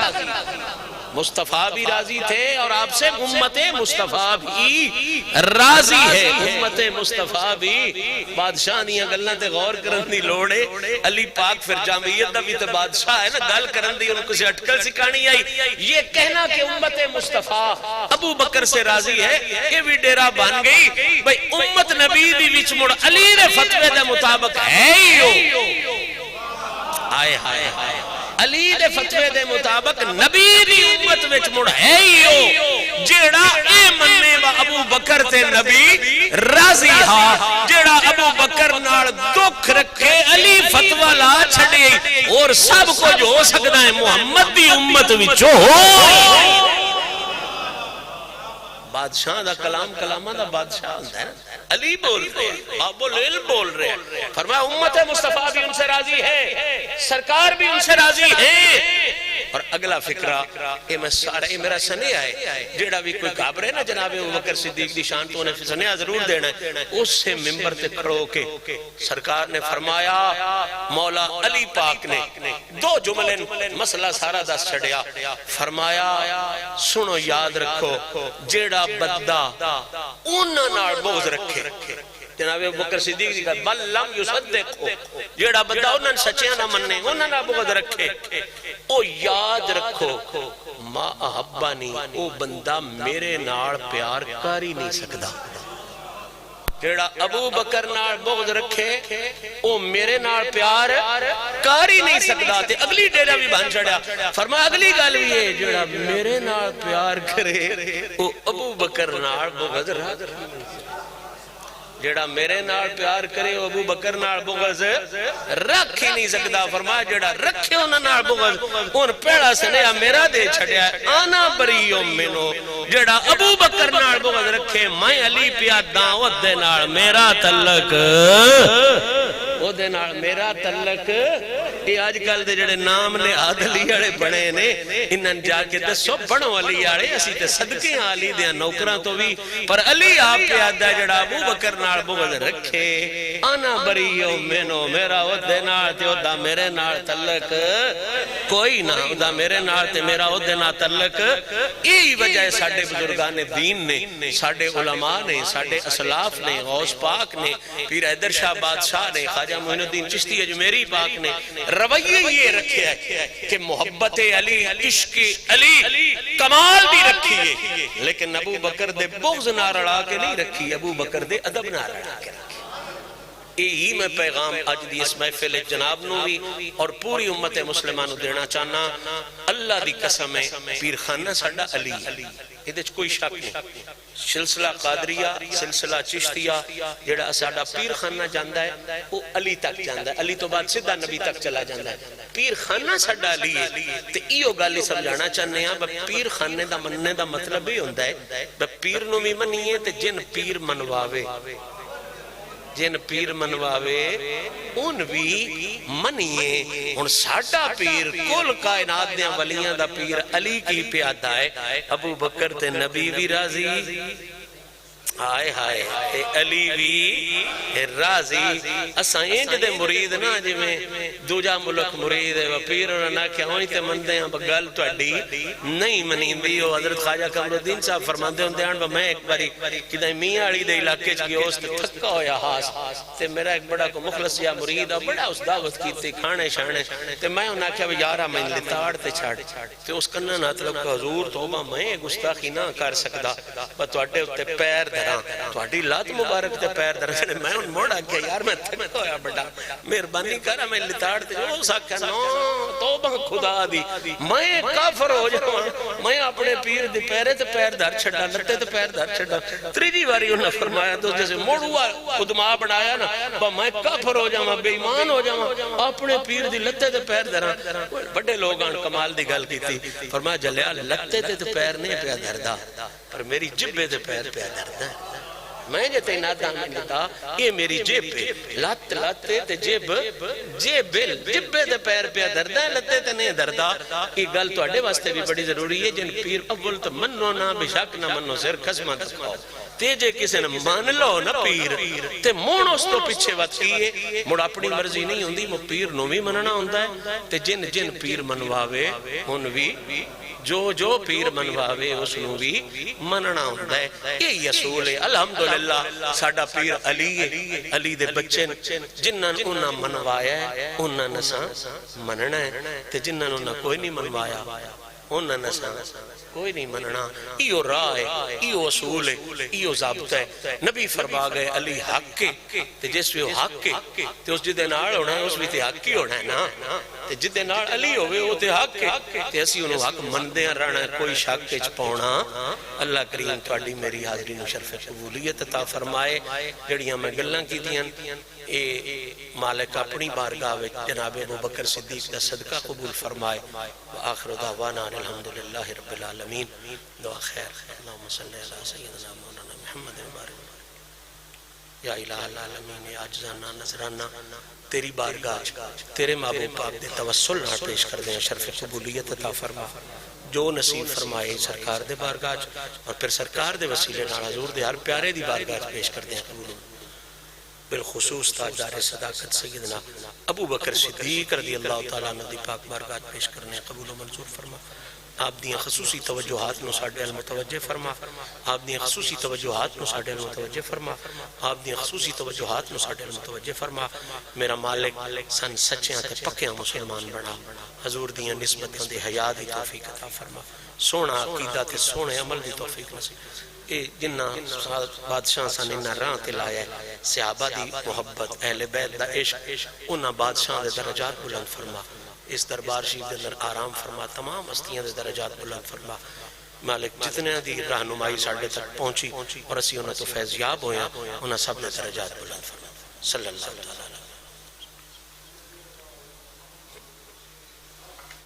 مصطفیٰ بھی راضی تھے اور آپ سے امت مصطفیٰ بھی راضی ہے۔ امت مصطفیٰ بھی بادشاہ نہیں گلنا تے غور کرن دی لوڑے، علی پاک پھر جامعیت دا بھی تے بادشاہ ہے نا، گل کرن دی ان کو سے اٹکل سکھانی آئی۔ یہ کہنا کہ امت مصطفیٰ ابو بکر سے راضی ہے یہ بھی ڈیرہ بن گئی بھئی امت نبی دی وچ مڑ علی دے فتوے دے مطابق ہے ہی ہو۔ آئے ہائے علی دے فتوے دے مطابق نبی دی امت وچ مڑ ہے ہی ہو جیڑا اے مننے با ابو بکر تے نبی راضی ہا، جیڑا ابو بکر نال دکھ رکھے علی فتوہ لا چھڑے اور سب کچھ ہو سکتا ہے محمد دی امت وچ ہو۔ بادشاہ دا کلام کلامہ دا بادشاہ ہے، علی بول رہے ہیں، باب العلم بول رہے ہیں۔ فرمایا امت مصطفیٰ بھی ان سے راضی ہے، سرکار بھی ان سے راضی ہے۔ اور اگلا فکرہ یہ میں سارا یہ میرا سنے آئے جیڑا بھی کوئی کابر ہے نا جناب ابو بکر صدیق دی شان تو انہیں سنے ضرور دینا ہے۔ اس سے ممبر تے کھڑو کے سرکار نے فرمایا، مولا علی پاک نے دو جملے مسئلہ سارا دس چھڑیا، فرمایا سنو یاد رکھو جیڑا بندہ انہاں نال بغض رکھے، جناب ابو بکر صدیق دی کہا بل لم یصدقو، جیڑا بندہ انہاں سچیاں نہ مننے انہاں نال بغض رکھے، او یاد رکھو ما احبانی، او بندہ میرے نال پیار کر ہی نہیں سکدا۔ جیڑا ابو بکر نال بغض رکھے او میرے نال پیار کر ہی نہیں سکدا۔ تے اگلی ڈیرہ بھی بن چڑھیا، فرمایا اگلی گل بھی ہے جیڑا میرے نال پیار کرے او ابو بکر نال بغض رکھ، جیڑا میرے نال پیار کرے او ابو بکر نال بغض رکھ ہی نہیں سکدا۔ فرمایا جیڑا رکھے انہاں نال بغض ان پیڑا سنیا میرا دے چھڑیا ہے، آنا بریو منو، جیڑا ابو بکر نال بغض رکھے میں علی پیاداں او دے نال میرا تعلق، او دے نال میرا تعلق۔ یہ آج کل دے جڑے نام نے علی والے بنے نے انہاں جا کے دسو بنو علی والے، اسی تے صدقے علی دیاں نوکراں تو بھی، پر علی آپ پیادا جڑا ابو بکر نال بغض رکھے انا بریو منو، میرا او دے نال تے او دا میرے نال تعلق کوئی نہ، او دا میرے نال تے میرا او دے نال تعلق۔ یہی وجہ ہے ساڈے بزرگان دین نے، ساڈے علماء نے، ساڈے اسلاف نے، غوث پاک نے، پیر حیدر شاہ بادشاہ نے، خواجہ معین الدین چشتی اجمیری پاک نے رویہ یہ رکھے ہے کہ محبت علی، عشق علی کمال بھی رکھی ہے، لیکن ابو بکر دے بغض نہ رڑا کے نہیں رکھی، ابو بکر دے ادب نہ رڑا کے رکھی۔ یہی میں پیغام اج دی اس محفل جناب نو بھی اور پوری امت مسلمانوں دینا چاہنا، اللہ دی قسم ہے پیر خانہ ساڈا علی، یہ دے کوئی شک نہیں۔ سلسلہ قادریہ، سلسلہ چشتیہ جڑا ساڈا پیر خانہ جاندا ہے وہ علی تک جاندا ہے، علی تو بعد سیدھا نبی تک چلا جاندا ہے، پیر خانہ ساڈا علی ہے۔ تے ایو گل ہی سمجھانا چاہنے ہیں پیر خانے دا مننے دا مطلب یہ ہوندا ہے پیر نو بھی منیے تے جن پیر منواوے، جن پیر منواوے ان بھی منیے۔ ان ساڈا پیر کل کائنات دیاں ولیاں دا پیر علی کی پیادہ ہے، ابو بکر تے نبی بھی راضی، آئے ہائے تے علی بھی راضی۔ اساں انج دے مرید نا جی میں دوجا ملک مرید ہے، پیر انہاں نے کہا ہوئی تے مندے ہیں گل تہاڈی نہیں منیندی ہو۔ حضرت خواجہ قمر الدین صاحب فرماندے ہوندے ہیں میں ایک باری کدے میاں والی دے علاقے چ گیا، اس تے تھکا ہویا ہاس تے میرا ایک بڑا کو مخلص یا مرید بڑا اس دعوت کیتی کھانے شانے تے میں انہاں نے کہا یارا میں لتاڑ تے چھڑ تے اس کناں نہ مطلب کہ حضور توبہ میں گستاخی نہ کر سکدا، پر تواڈے اوتے پیر تواڈی لات مبارک تے پیر درجنے میں ان موڑا کہ یار میں تھک ہویا بڑا مہربانی کر میں لتاڑ تے جو سکھا نو توبہ خدا دی میں کافر ہو جاواں، میں اپنے پیر دی پیرے تے پیر دھر چھڈا، لٹے تے پیر دھر چھڈا۔ تریجی واری انہاں فرمایا تو جیسے موڑوا قدما بنایا نا میں کافر ہو جاواں، بے ایمان ہو جاواں، اپنے پیر دی لتے تے پیر دھراں۔ بڑے لوگاں کمال دی گل کیتی، فرمایا جلیا لتے تے پیر نہیں پیا دھردا پر میری جبے تے پیر پیا دھردا، میں جے تے نادان میں لتا یہ میری جیب پہ لات لاتے تے جیب جیبل جبے دے پیر پہ دردہ لتے تے نہیں دردہ یہ گل تو اڈے واسطے بھی بڑی ضروری ہے جن پیر اول تو منو نہ بشک نہ منو سر خسمہ دکھاؤ تے جے کسی نے مان لو نا پیر تے مون اس تو پیچھے وقتی ہے مڑ اپنی مرضی نہیں ہوندی وہ پیر نو بھی مننا ہوندہ ہے تے جن جن پیر منواوے ان بھی جو پیر منواوے اس نو بھی مننا ہوندہ ہے یہ اصول ہے الحمدللہ ساڑا پیر علی ہے علی دے بچے جنہاں انہاں منوایا ہے انہاں نساں مننا ہے تے جنہاں انہاں کوئی نہیں منوایا انہاں نساں کوئی نہیں مننا ایو راہ ہے ایو اصول ہے ایو ضابطہ ہے نبی فرما گئے علی حق کے تے جس بھی حق کے تے اس جدے ناڑ ہونا ہے اس بھی تے حق کی ہونا ہے نا تے جدے ناڑ علی ہوئے وہ تے حق کے تے اسی انہوں حق مندے رہنا ہے کوئی شک کے پاؤنا اللہ کریم تواڈی میری حاضری نو شرف قبولیت عطا فرمائے جڑیاں میں گلاں کیتیاں اے مالک اپنی بارگاہ وچ جناب ابوبکر صدیق دا صدقہ قبول فرمائے وآخر دعوانا الحمدللہ رب العالمین دعا خیر اللہم صلی علی سیدنا مولانا محمد مبارک یا الہ العالمین عاجزانہ نظرانہ تیری بارگاہ تیرے محبوب پاک دے توسل نہ پیش کر دیں شرف قبولیت عطا فرما جو نصیب فرمائے سرکار دے بارگاہ اور پھر سرکار دے وسیلے نال حضور دے ہر پیارے دی بارگاہ پیش کر دیں قبول بالخصوص تاجدار صداقت سیدنا ابو بکر صدیق رضی اللہ تعالیٰ عنہ دی پاک بارگاہ پیش کرنے قبول و منظور فرما آپ دیاں خصوصی توجہات نو ساڑھے المتوجہ فرما آپ دیاں خصوصی توجہات نو ساڑھے المتوجہ فرما آپ دیاں خصوصی توجہات نو ساڑھے المتوجہ فرما میرا مالک سن سچیاں تے پکیاں مسلمان بنا حضور دیاں نسبتاں دے حیاء دی توفیق عطا فرما سونا عقیدہ تے سونے عمل دی توفیق نصیب جنہ بادشاہ سن انہ راہ تلایا ہے صحابہ دی محبت اہل بیت دا عشق انہ بادشاہ دے درجات بلند فرما اس دربار شریف دے اندر آرام فرما تمام ہستیاں دے درجات بلند فرما مالک جتنے دی رہنمائی ساڑھے تک پہنچی اور اسی انہ تو فیضیاب ہویا انہ سب دے درجات بلند فرما صلی اللہ علیہ وسلم